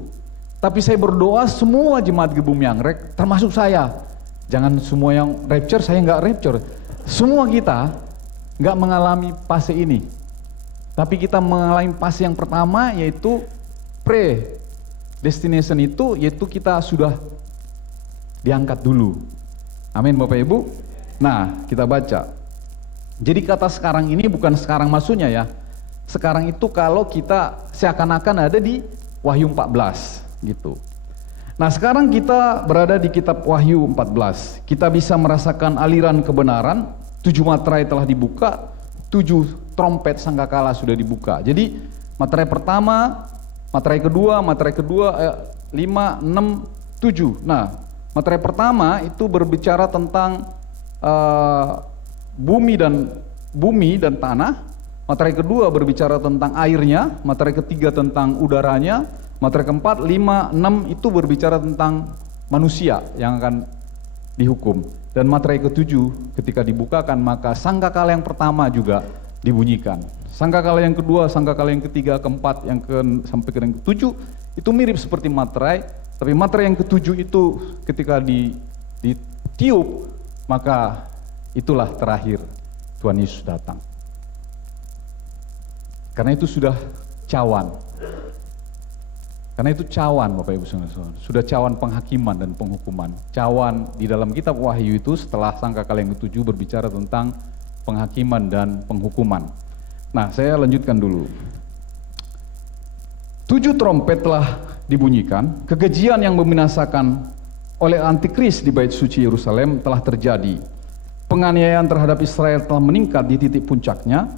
Tapi saya berdoa semua jemaat Gebum Yangrek, termasuk saya. Jangan semua yang rapture, saya nggak rapture. Semua kita nggak mengalami fase ini. Tapi kita mengalami fase yang pertama, yaitu pre-destination itu, yaitu kita sudah diangkat dulu. Amin Bapak Ibu. Nah, kita baca. Jadi kata sekarang ini bukan sekarang maksudnya ya. Sekarang itu kalau kita seakan-akan ada di Wahyu 14 gitu. Nah, sekarang kita berada di kitab Wahyu 14. Kita bisa merasakan aliran kebenaran, 7 materai telah dibuka, 7 trompet sangkakala sudah dibuka. Jadi materai pertama, materai kedua, 5, 6, 7. Nah, materai pertama itu berbicara tentang bumi dan tanah. Materai kedua berbicara tentang airnya. Materai ketiga tentang udaranya. Materai keempat, 5, 6 itu berbicara tentang manusia yang akan dihukum. Dan materai ketujuh ketika dibukakan maka sangkakala yang pertama juga dibunyikan. Sangkakala yang kedua, sangkakala yang ketiga, keempat, sampai ke yang ketujuh itu mirip seperti materai. Tapi materai yang ketujuh itu ketika ditiup, maka itulah terakhir Tuhan Yesus datang. Karena itu sudah cawan. Karena itu cawan Bapak Ibu Saudara, sudah cawan penghakiman dan penghukuman. Cawan di dalam kitab Wahyu itu setelah sangkakala yang ketujuh berbicara tentang penghakiman dan penghukuman. Nah, saya lanjutkan dulu. 7 trompet telah dibunyikan, kekejian yang membinasakan oleh antikris di bait suci Yerusalem telah terjadi. Penganiayaan terhadap Israel telah meningkat di titik puncaknya.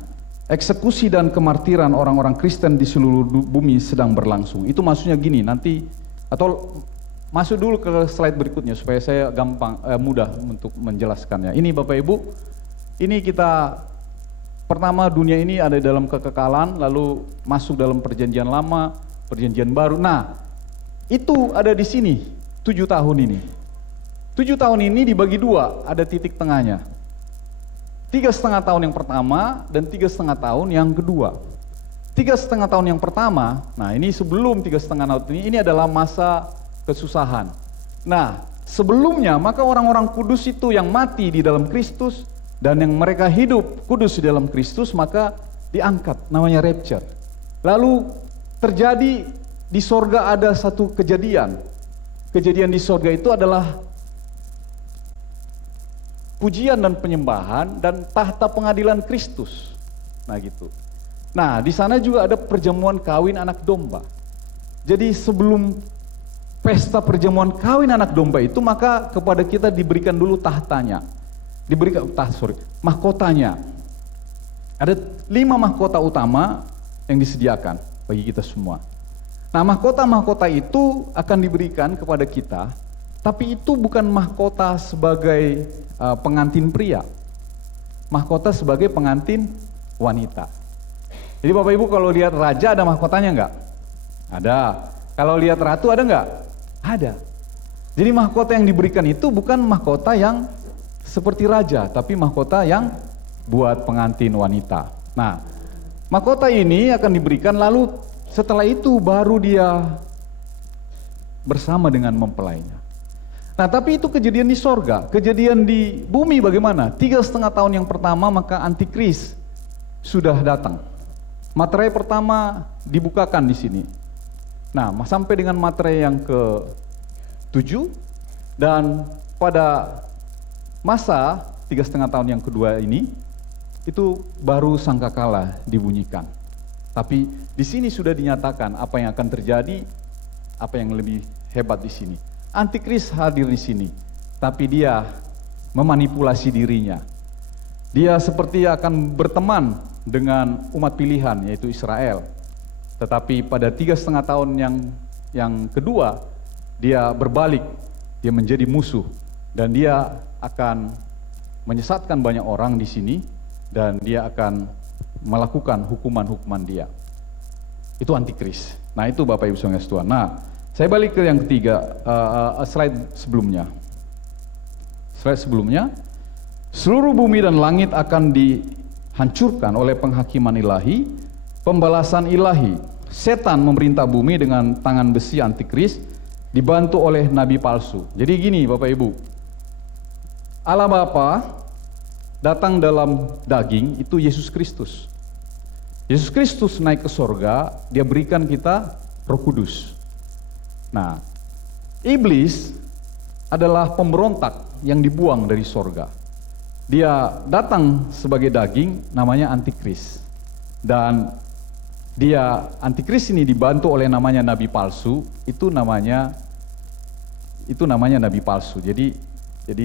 Eksekusi dan kemartiran orang-orang Kristen di seluruh bumi sedang berlangsung. Itu maksudnya gini, nanti atau masuk dulu ke slide berikutnya supaya saya mudah untuk menjelaskannya. Ini Bapak Ibu, ini kita pertama dunia ini ada dalam kekekalan, lalu masuk dalam perjanjian lama, perjanjian baru. Nah, itu ada di sini 7 tahun ini. 7 tahun ini dibagi dua, ada titik tengahnya. 3,5 tahun yang pertama dan 3,5 tahun yang kedua. 3,5 tahun yang pertama, nah ini sebelum 3,5 tahun ini adalah masa kesusahan. Nah, sebelumnya maka orang-orang kudus itu yang mati di dalam Kristus dan yang mereka hidup kudus di dalam Kristus maka diangkat, namanya rapture. Lalu terjadi di sorga ada satu kejadian. Kejadian di sorga itu adalah pujian dan penyembahan dan tahta pengadilan Kristus. Nah gitu. Nah, di sana juga ada perjamuan kawin anak domba. Jadi sebelum pesta perjamuan kawin anak domba itu maka kepada kita diberikan dulu tahtanya. Mahkotanya. Ada 5 mahkota utama yang disediakan bagi kita semua. Nah, mahkota-mahkota itu akan diberikan kepada kita, tapi itu bukan mahkota sebagai pengantin pria. Mahkota sebagai pengantin wanita. Jadi Bapak Ibu kalau lihat raja ada mahkotanya enggak? Ada. Kalau lihat ratu ada enggak? Ada. Jadi mahkota yang diberikan itu bukan mahkota yang seperti raja, tapi mahkota yang buat pengantin wanita. Nah, mahkota ini akan diberikan lalu setelah itu baru dia bersama dengan mempelainya. Nah, tapi itu kejadian di sorga. Kejadian di bumi bagaimana? 3,5 tahun yang pertama maka antikris sudah datang. Materai pertama dibukakan di sini. Nah, sampai dengan materai yang ke-7 dan pada masa 3,5 tahun yang kedua ini itu baru sangkakala dibunyikan. Tapi di sini sudah dinyatakan apa yang akan terjadi, apa yang lebih hebat di sini. Antikris hadir di sini, tapi dia memanipulasi dirinya. Dia seperti akan berteman dengan umat pilihan, yaitu Israel. Tetapi pada 3,5 tahun yang kedua, dia berbalik, dia menjadi musuh. Dan dia akan menyesatkan banyak orang di sini, dan dia akan melakukan hukuman-hukuman dia. Itu antikris. Nah itu Bapak Ibu Saudara Tuhan. Nah, saya balik ke yang ketiga, slide sebelumnya. Slide sebelumnya, seluruh bumi dan langit akan dihancurkan oleh penghakiman ilahi, pembalasan ilahi. Setan memerintah bumi dengan tangan besi antikris, dibantu oleh nabi palsu. Jadi gini Bapak Ibu, Allah Bapa datang dalam daging, itu Yesus Kristus. Yesus Kristus naik ke sorga, dia berikan kita Roh Kudus. Nah, iblis adalah pemberontak yang dibuang dari sorga. Dia datang sebagai daging, namanya antikris. Dan dia antikris ini dibantu oleh namanya nabi palsu, itu namanya nabi palsu. Jadi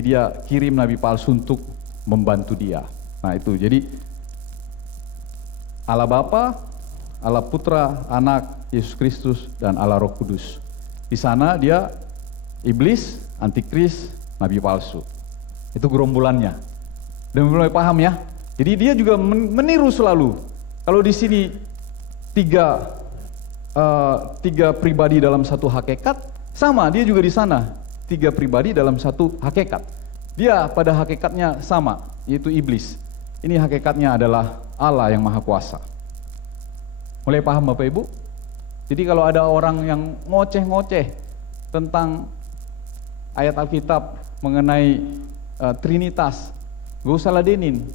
dia kirim nabi palsu untuk membantu dia. Nah itu, jadi Allah Bapa, Allah Putra, Anak, Yesus Kristus, dan Allah Roh Kudus. Di sana dia iblis, antikris, nabi palsu. Itu gerombolannya. Dan mulai paham ya. Jadi dia juga meniru selalu. Kalau di sini tiga pribadi dalam satu hakikat, sama dia juga di sana 3 pribadi dalam satu hakikat. Dia pada hakikatnya sama, yaitu iblis. Ini hakikatnya adalah Allah yang Maha Kuasa. Mulai paham Bapak Ibu? Jadi kalau ada orang yang ngoceh-ngoceh tentang ayat Alkitab mengenai Trinitas, gak usah ladenin.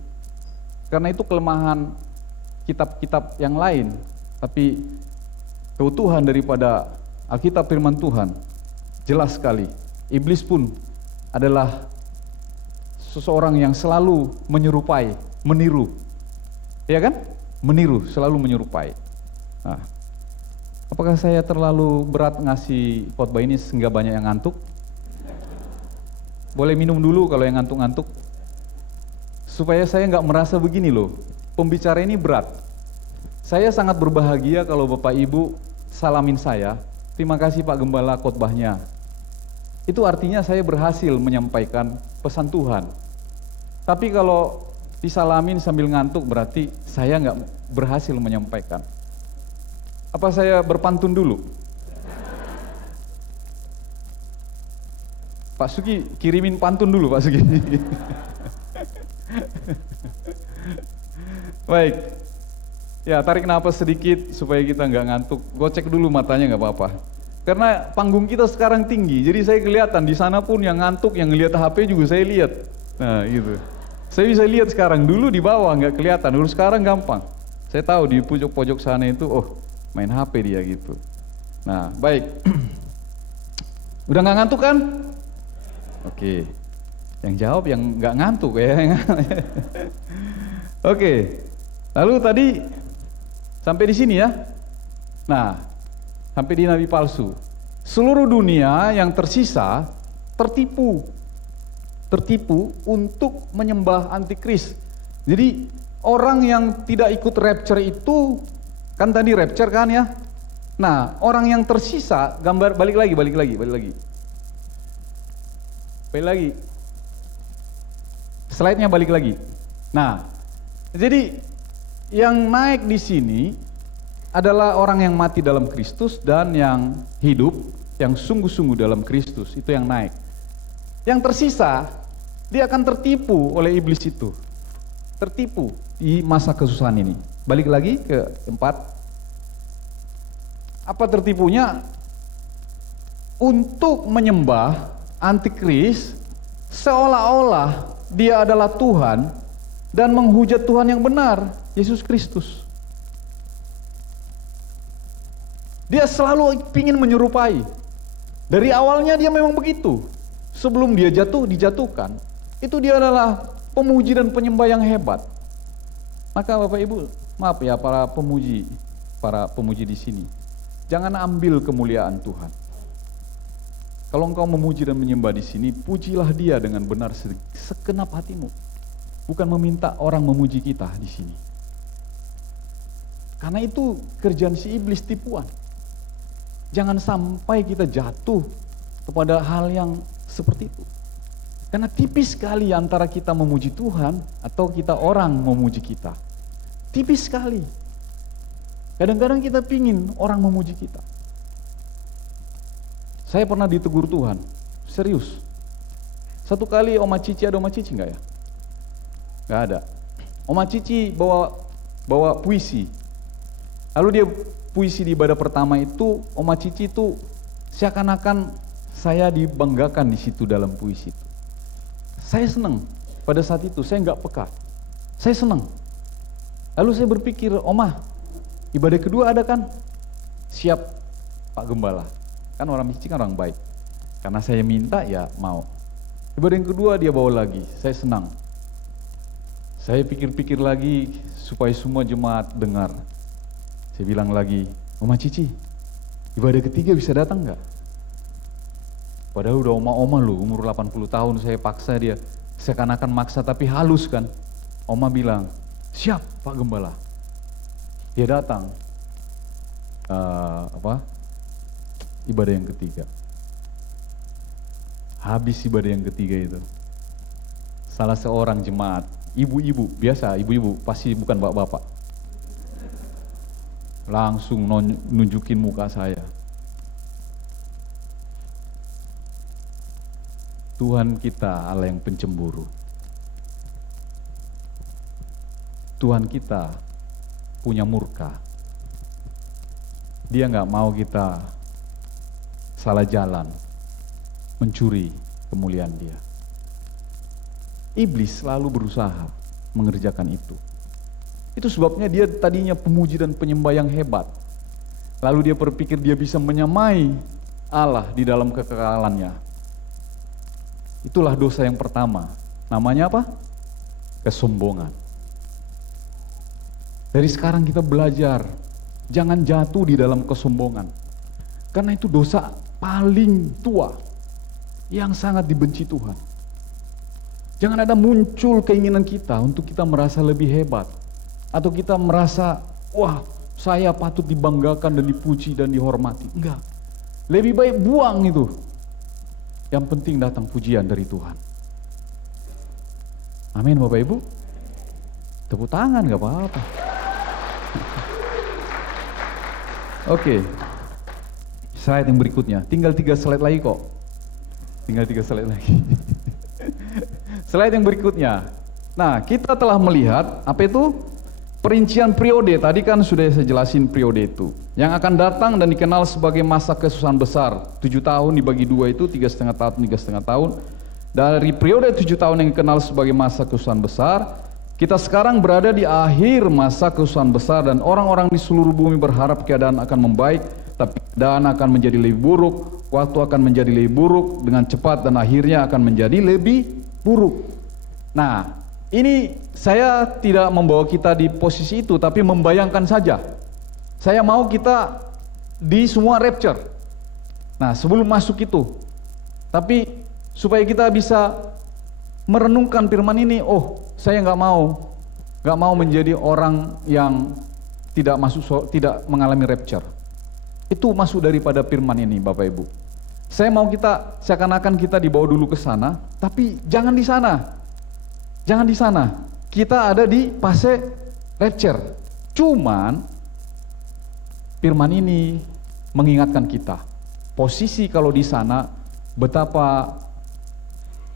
Karena itu kelemahan kitab-kitab yang lain. Tapi keutuhan daripada Alkitab firman Tuhan jelas sekali. Iblis pun adalah seseorang yang selalu menyerupai, meniru. Ya kan? Meniru, selalu menyerupai. Nah, apakah saya terlalu berat ngasih khotbah ini sehingga banyak yang ngantuk? Boleh minum dulu kalau yang ngantuk-ngantuk. Supaya saya nggak merasa begini loh, pembicara ini berat. Saya sangat berbahagia kalau Bapak Ibu salamin saya, terima kasih Pak Gembala khotbahnya. Itu artinya saya berhasil menyampaikan pesan Tuhan. Tapi kalau disalamin sambil ngantuk berarti saya nggak berhasil menyampaikan. Apa saya berpantun dulu? Pak Sugi, kirimin pantun dulu Pak Sugi. Baik, ya tarik napas sedikit supaya kita nggak ngantuk. Gocek dulu matanya nggak apa-apa. Karena panggung kita sekarang tinggi, jadi saya kelihatan di sana pun yang ngantuk, yang ngelihat HP juga saya lihat. Nah gitu. Saya bisa lihat sekarang, dulu di bawah nggak kelihatan, dulu sekarang gampang. Saya tahu di pojok-pojok sana itu, oh main HP dia gitu. Nah baik, udah nggak ngantuk kan? Oke, yang jawab yang nggak ngantuk ya. Oke, lalu tadi sampai di sini ya. Nah, sampai di nabi palsu. Seluruh dunia yang tersisa tertipu untuk menyembah antikris. Jadi orang yang tidak ikut rapture itu, kan tadi rapture kan ya. Nah, orang yang tersisa, gambar balik lagi. Slide-nya balik lagi. Nah, jadi yang naik di sini adalah orang yang mati dalam Kristus dan yang hidup, yang sungguh-sungguh dalam Kristus, itu yang naik. Yang tersisa, dia akan tertipu oleh iblis itu. Tertipu di masa kesusahan ini. Balik lagi ke 4. Apa tertipunya? Untuk menyembah antikris seolah-olah dia adalah Tuhan dan menghujat Tuhan yang benar, Yesus Kristus. Dia selalu ingin menyerupai. Dari awalnya dia memang begitu. Sebelum dia dijatuhkan, itu dia adalah pemuji dan penyembah yang hebat. Maka Bapak Ibu, maaf ya para pemuji di sini, jangan ambil kemuliaan Tuhan. Kalau engkau memuji dan menyembah di sini, pujilah Dia dengan benar segenap hatimu. Bukan meminta orang memuji kita di sini. Karena itu kerjaan si iblis, tipuan. Jangan sampai kita jatuh kepada hal yang seperti itu. Karena tipis sekali antara kita memuji Tuhan atau kita orang memuji kita. Tipis sekali. Kadang-kadang kita pingin orang memuji kita. Saya pernah ditegur Tuhan, serius. Satu kali Oma Cici, ada Oma Cici enggak ya? Enggak ada. Oma Cici bawa puisi. Lalu dia puisi di ibadah pertama itu, Oma Cici itu seakan-akan saya dibanggakan di situ dalam puisi itu. Saya senang pada saat itu, saya enggak peka. Saya senang. Lalu saya berpikir, Oma, ibadah kedua ada kan? Siap Pak Gembala. Kan orang Cici kan orang baik. Karena saya minta ya mau. Ibadah yang kedua dia bawa lagi, saya senang. Saya pikir-pikir lagi supaya semua jemaat dengar. Saya bilang lagi, Oma Cici, ibadah ketiga bisa datang nggak? Padahal udah oma-oma loh, umur 80 tahun saya paksa dia. Seakan-akan maksa tapi halus kan. Oma bilang, siap Pak Gembala. Dia datang. Ibadah yang ketiga. Habis ibadah yang ketiga itu, salah seorang jemaat, ibu-ibu, biasa ibu-ibu, pasti bukan bapak-bapak, langsung nunjukin muka saya. Tuhan kita Allah yang pencemburu. Tuhan kita punya murka. Dia nggak mau kita salah jalan, mencuri kemuliaan Dia. Iblis selalu berusaha mengerjakan itu. Itu sebabnya dia tadinya pemuji dan penyembah yang hebat. Lalu dia berpikir dia bisa menyamai Allah di dalam kekekalannya. Itulah dosa yang pertama. Namanya apa? Kesombongan. Dari sekarang kita belajar, jangan jatuh di dalam kesombongan. Karena itu dosa paling tua yang sangat dibenci Tuhan. Jangan ada muncul keinginan kita untuk kita merasa lebih hebat. Atau kita merasa, wah saya patut dibanggakan dan dipuji dan dihormati. Enggak. Lebih baik buang itu. Yang penting datang pujian dari Tuhan. Amin Bapak Ibu. Tepuk tangan gak apa-apa. Oke. Slide yang berikutnya. Tinggal 3 slide lagi kok. Tinggal 3 slide lagi. Slide yang berikutnya. Nah, kita telah melihat apa itu? Perincian periode. Tadi kan sudah saya jelasin periode itu. Yang akan datang dan dikenal sebagai masa kesusahan besar. 7 tahun dibagi 2 itu 3,5 tahun, 3,5 tahun. Dari periode 7 tahun yang dikenal sebagai masa kesusahan besar, kita sekarang berada di akhir masa kesusahan besar dan orang-orang di seluruh bumi berharap keadaan akan membaik, tapi keadaan akan menjadi lebih buruk, waktu akan menjadi lebih buruk dengan cepat dan akhirnya akan menjadi lebih buruk. Nah, ini saya tidak membawa kita di posisi itu, tapi membayangkan saja. Saya mau kita di semua rapture. Nah, sebelum masuk itu, tapi supaya kita bisa merenungkan firman ini, oh saya nggak mau menjadi orang yang tidak mengalami rapture. Itu masuk daripada firman ini Bapak Ibu. Saya mau kita seakan-akan kita dibawa dulu ke sana, tapi jangan di sana. Jangan di sana. Kita ada di fase rapture. Cuman firman ini mengingatkan kita, posisi kalau di sana betapa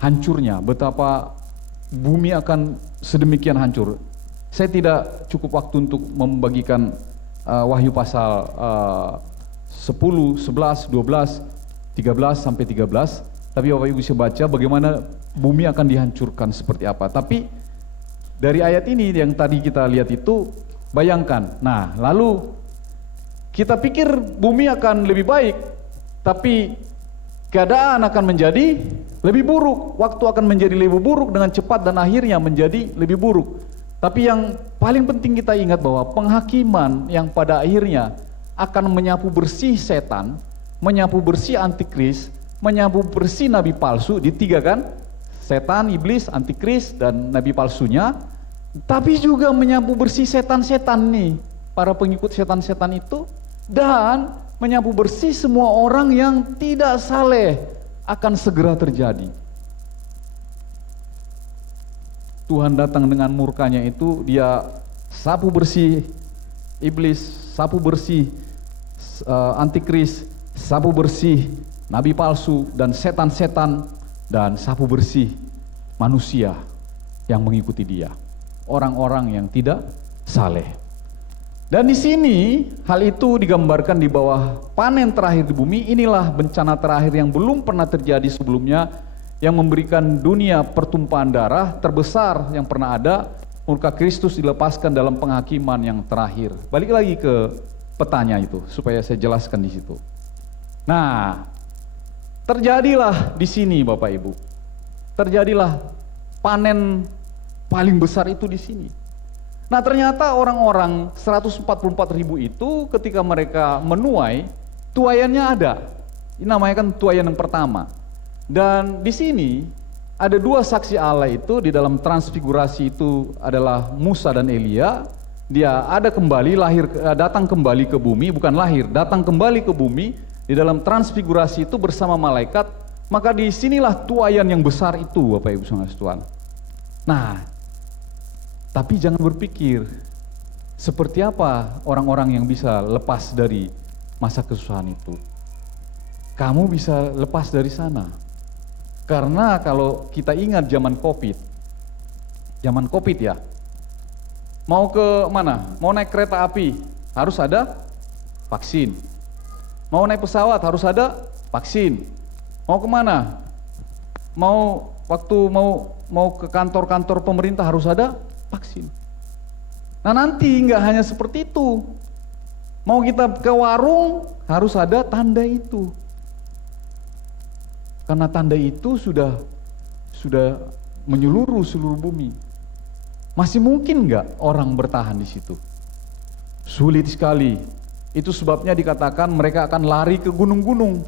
hancurnya, betapa bumi akan sedemikian hancur. Saya tidak cukup waktu untuk membagikan Wahyu pasal 10, 11, 12, 13 sampai 13. Tapi Bapak Ibu bisa baca bagaimana bumi akan dihancurkan seperti apa. Tapi dari ayat ini yang tadi kita lihat itu, bayangkan. Nah, lalu kita pikir bumi akan lebih baik, tapi keadaan akan menjadi lebih buruk. Waktu akan menjadi lebih buruk dengan cepat dan akhirnya menjadi lebih buruk. Tapi yang paling penting kita ingat bahwa penghakiman yang pada akhirnya akan menyapu bersih setan, menyapu bersih antikris, menyapu bersih nabi palsu, di 3 kan? Setan, iblis, antikris, dan nabi palsunya. Tapi juga menyapu bersih setan-setan nih, para pengikut setan-setan itu, dan menyapu bersih semua orang yang tidak saleh akan segera terjadi. Tuhan datang dengan murkanya itu, dia sapu bersih iblis, sapu bersih antikris, sapu bersih nabi palsu dan setan-setan, dan sapu bersih manusia yang mengikuti dia, orang-orang yang tidak saleh. Dan di sini hal itu digambarkan di bawah panen terakhir di bumi. Inilah bencana terakhir yang belum pernah terjadi sebelumnya, yang memberikan dunia pertumpahan darah terbesar yang pernah ada. Murka Kristus dilepaskan dalam penghakiman yang terakhir. Balik lagi ke petanya itu supaya saya jelaskan di situ. Nah, terjadilah di sini Bapak Ibu. Terjadilah panen paling besar itu di sini. Nah, ternyata orang-orang 144.000 itu ketika mereka menuai, tuaiannya ada. Ini namanya kan tuaian yang pertama. Dan di sini ada 2 saksi Allah itu di dalam transfigurasi itu adalah Musa dan Elia. Dia ada kembali datang kembali ke bumi, bukan lahir, datang kembali ke bumi di dalam transfigurasi itu bersama malaikat. Maka di sinilah tuaian yang besar itu Bapak Ibu Saudara Tuhan. Nah, tapi jangan berpikir seperti apa orang-orang yang bisa lepas dari masa kesusahan itu. Kamu bisa lepas dari sana. Karena kalau kita ingat zaman COVID ya, mau ke mana? Mau naik kereta api harus ada vaksin. Mau naik pesawat harus ada vaksin. Mau kemana? Mau ke kantor-kantor pemerintah harus ada vaksin. Nah, nanti nggak hanya seperti itu. Mau kita ke warung harus ada tanda itu. Karena tanda itu sudah menyeluruh seluruh bumi. Masih mungkin nggak orang bertahan di situ? Sulit sekali. Itu sebabnya dikatakan mereka akan lari ke gunung-gunung.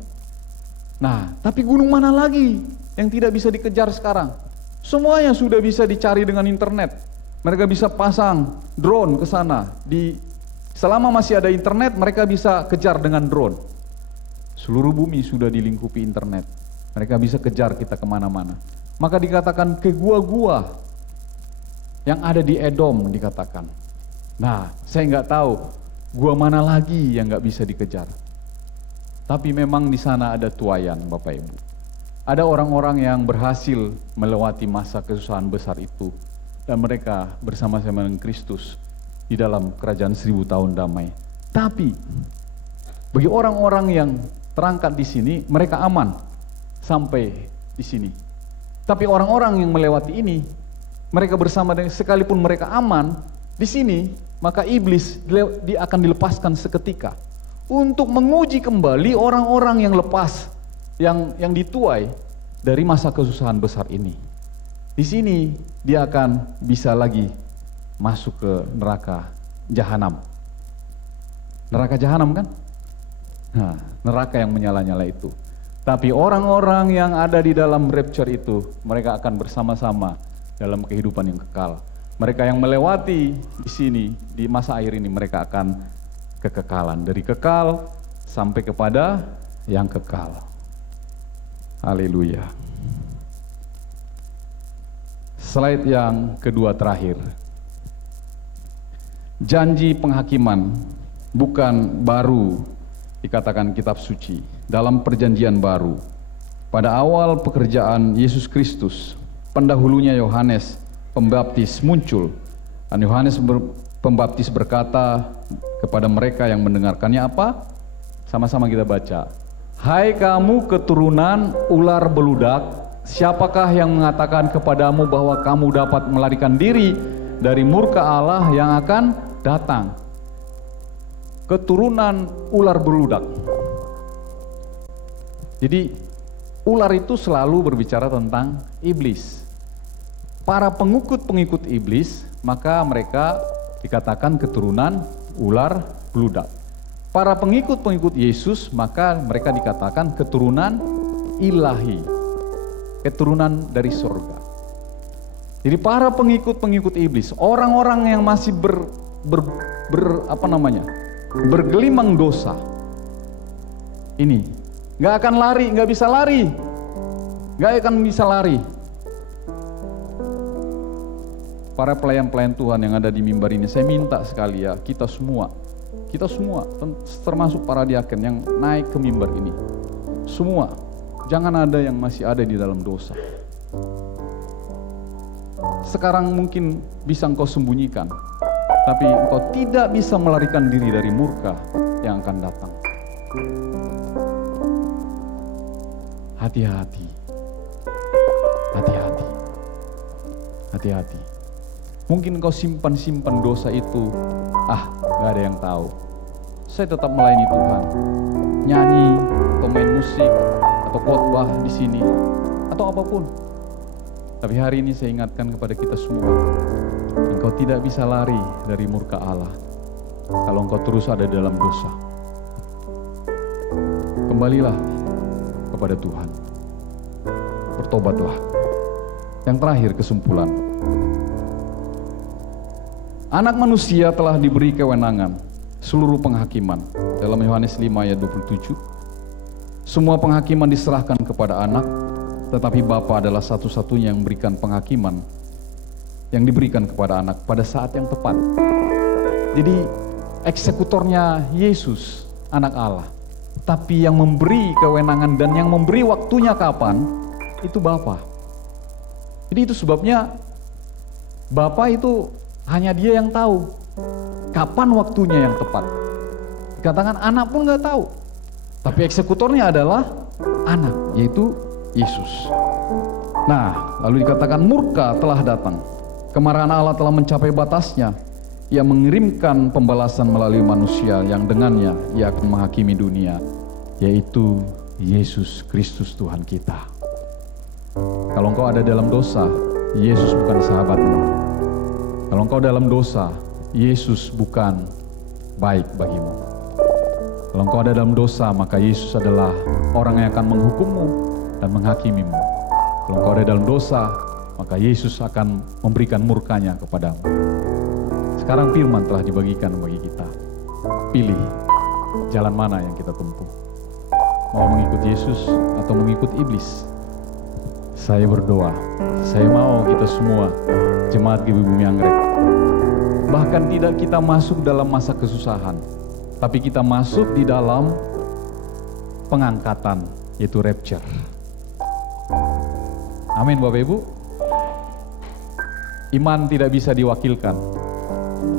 Nah, tapi gunung mana lagi yang tidak bisa dikejar sekarang? Semuanya sudah bisa dicari dengan internet. Mereka bisa pasang drone ke sana. Selama masih ada internet, mereka bisa kejar dengan drone. Seluruh bumi sudah dilingkupi internet. Mereka bisa kejar kita kemana-mana. Maka dikatakan ke gua-gua yang ada di Edom dikatakan. Nah, saya nggak tahu gua mana lagi yang nggak bisa dikejar. Tapi memang di sana ada tuayan, Bapak Ibu. Ada orang-orang yang berhasil melewati masa kesusahan besar itu. Dan mereka bersama-sama dengan Kristus di dalam kerajaan 1000 tahun damai. Tapi bagi orang-orang yang terangkat di sini, mereka aman sampai di sini. Tapi orang-orang yang melewati ini, mereka bersama dengan, sekalipun mereka aman di sini, maka iblis dia akan dilepaskan seketika untuk menguji kembali orang-orang yang lepas, yang dituai dari masa kesusahan besar ini. Di sini dia akan bisa lagi masuk ke neraka jahanam. Neraka jahanam kan? Nah, neraka yang menyala-nyala itu. Tapi orang-orang yang ada di dalam rapture itu, mereka akan bersama-sama dalam kehidupan yang kekal. Mereka yang melewati di sini, di masa akhir ini, mereka akan kekekalan. Dari kekal sampai kepada yang kekal. Haleluya. Slide yang kedua terakhir. Janji penghakiman bukan baru dikatakan kitab suci. Dalam perjanjian baru, pada awal pekerjaan Yesus Kristus, pendahulunya Yohanes Pembaptis muncul. Dan Yohanes Pembaptis berkata kepada mereka yang mendengarkannya apa? Sama-sama kita baca. Hai kamu keturunan ular beludak, siapakah yang mengatakan kepadamu bahwa kamu dapat melarikan diri dari murka Allah yang akan datang? Keturunan ular beludak. Jadi ular itu selalu berbicara tentang iblis. Para pengikut-pengikut iblis, maka mereka dikatakan keturunan ular beludak. Para pengikut-pengikut Yesus, maka mereka dikatakan keturunan ilahi, keturunan dari surga. Jadi para pengikut-pengikut iblis, orang-orang yang masih bergelimang dosa, ini nggak akan lari, nggak bisa lari, nggak akan bisa lari. Para pelayan-pelayan Tuhan yang ada di mimbar ini, saya minta sekali ya, kita semua, termasuk para diaken yang naik ke mimbar ini, semua, jangan ada yang masih ada di dalam dosa. Sekarang mungkin bisa engkau sembunyikan, tapi engkau tidak bisa melarikan diri dari murka yang akan datang. Hati-hati, hati-hati, hati-hati. Mungkin engkau simpan-simpan dosa itu, gak ada yang tahu. Saya tetap melayani Tuhan, nyanyi, atau main musik, atau khotbah di sini, atau apapun. Tapi hari ini saya ingatkan kepada kita semua, engkau tidak bisa lari dari murka Allah kalau engkau terus ada dalam dosa. Kembalilah kepada Tuhan, bertobatlah. Yang terakhir, kesimpulan. Anak manusia telah diberi kewenangan seluruh penghakiman. Dalam Yohanes 5 ayat 27, semua penghakiman diserahkan kepada anak, tetapi Bapa adalah satu-satunya yang memberikan penghakiman yang diberikan kepada anak pada saat yang tepat. Jadi eksekutornya Yesus, anak Allah. Tapi yang memberi kewenangan dan yang memberi waktunya kapan, itu Bapa. Jadi itu sebabnya Bapa itu hanya dia yang tahu kapan waktunya yang tepat. Dikatakan anak pun gak tahu. Tapi eksekutornya adalah anak, yaitu Yesus. Nah, lalu dikatakan murka telah datang. Kemarahan Allah telah mencapai batasnya. Ia mengirimkan pembalasan melalui manusia yang dengannya ia akan menghakimi dunia, yaitu Yesus Kristus Tuhan kita. Kalau engkau ada dalam dosa, Yesus bukan sahabatmu. Kalau engkau dalam dosa, Yesus bukan baik bagimu. Kalau engkau ada dalam dosa, maka Yesus adalah orang yang akan menghukummu dan menghakimimu. Kalau engkau ada dalam dosa, maka Yesus akan memberikan murkanya kepadamu. Sekarang firman telah dibagikan bagi kita. Pilih jalan mana yang kita tempuh. Mau mengikut Yesus atau mengikut iblis? Saya berdoa, saya mau kita semua jemaat GBI Bumi Anggrek, bahkan tidak kita masuk dalam masa kesusahan, tapi kita masuk di dalam pengangkatan, yaitu rapture. Amin Bapak Ibu. Iman tidak bisa diwakilkan,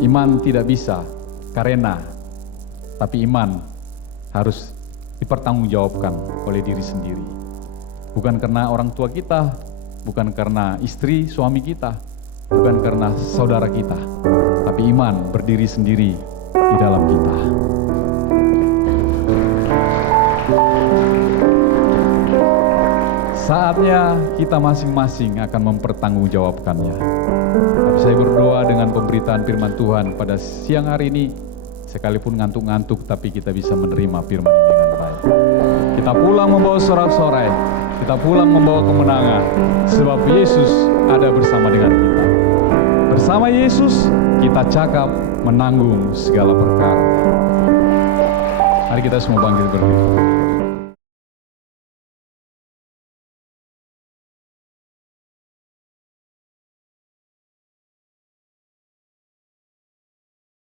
iman tidak bisa karena, tapi iman harus dipertanggungjawabkan oleh diri sendiri. Bukan karena orang tua kita, bukan karena istri, suami kita, bukan karena saudara kita, tapi iman berdiri sendiri di dalam kita. Saatnya kita masing-masing akan mempertanggungjawabkannya. Tapi saya berdoa dengan pemberitaan firman Tuhan pada siang hari ini, sekalipun ngantuk-ngantuk, tapi kita bisa menerima firman ini dengan baik. Kita pulang membawa sorak-sorai, kita pulang membawa kemenangan, sebab Yesus ada bersama dengan kita. Bersama Yesus, kita cakap menanggung segala perkara. Mari kita semua bangkit berdiri.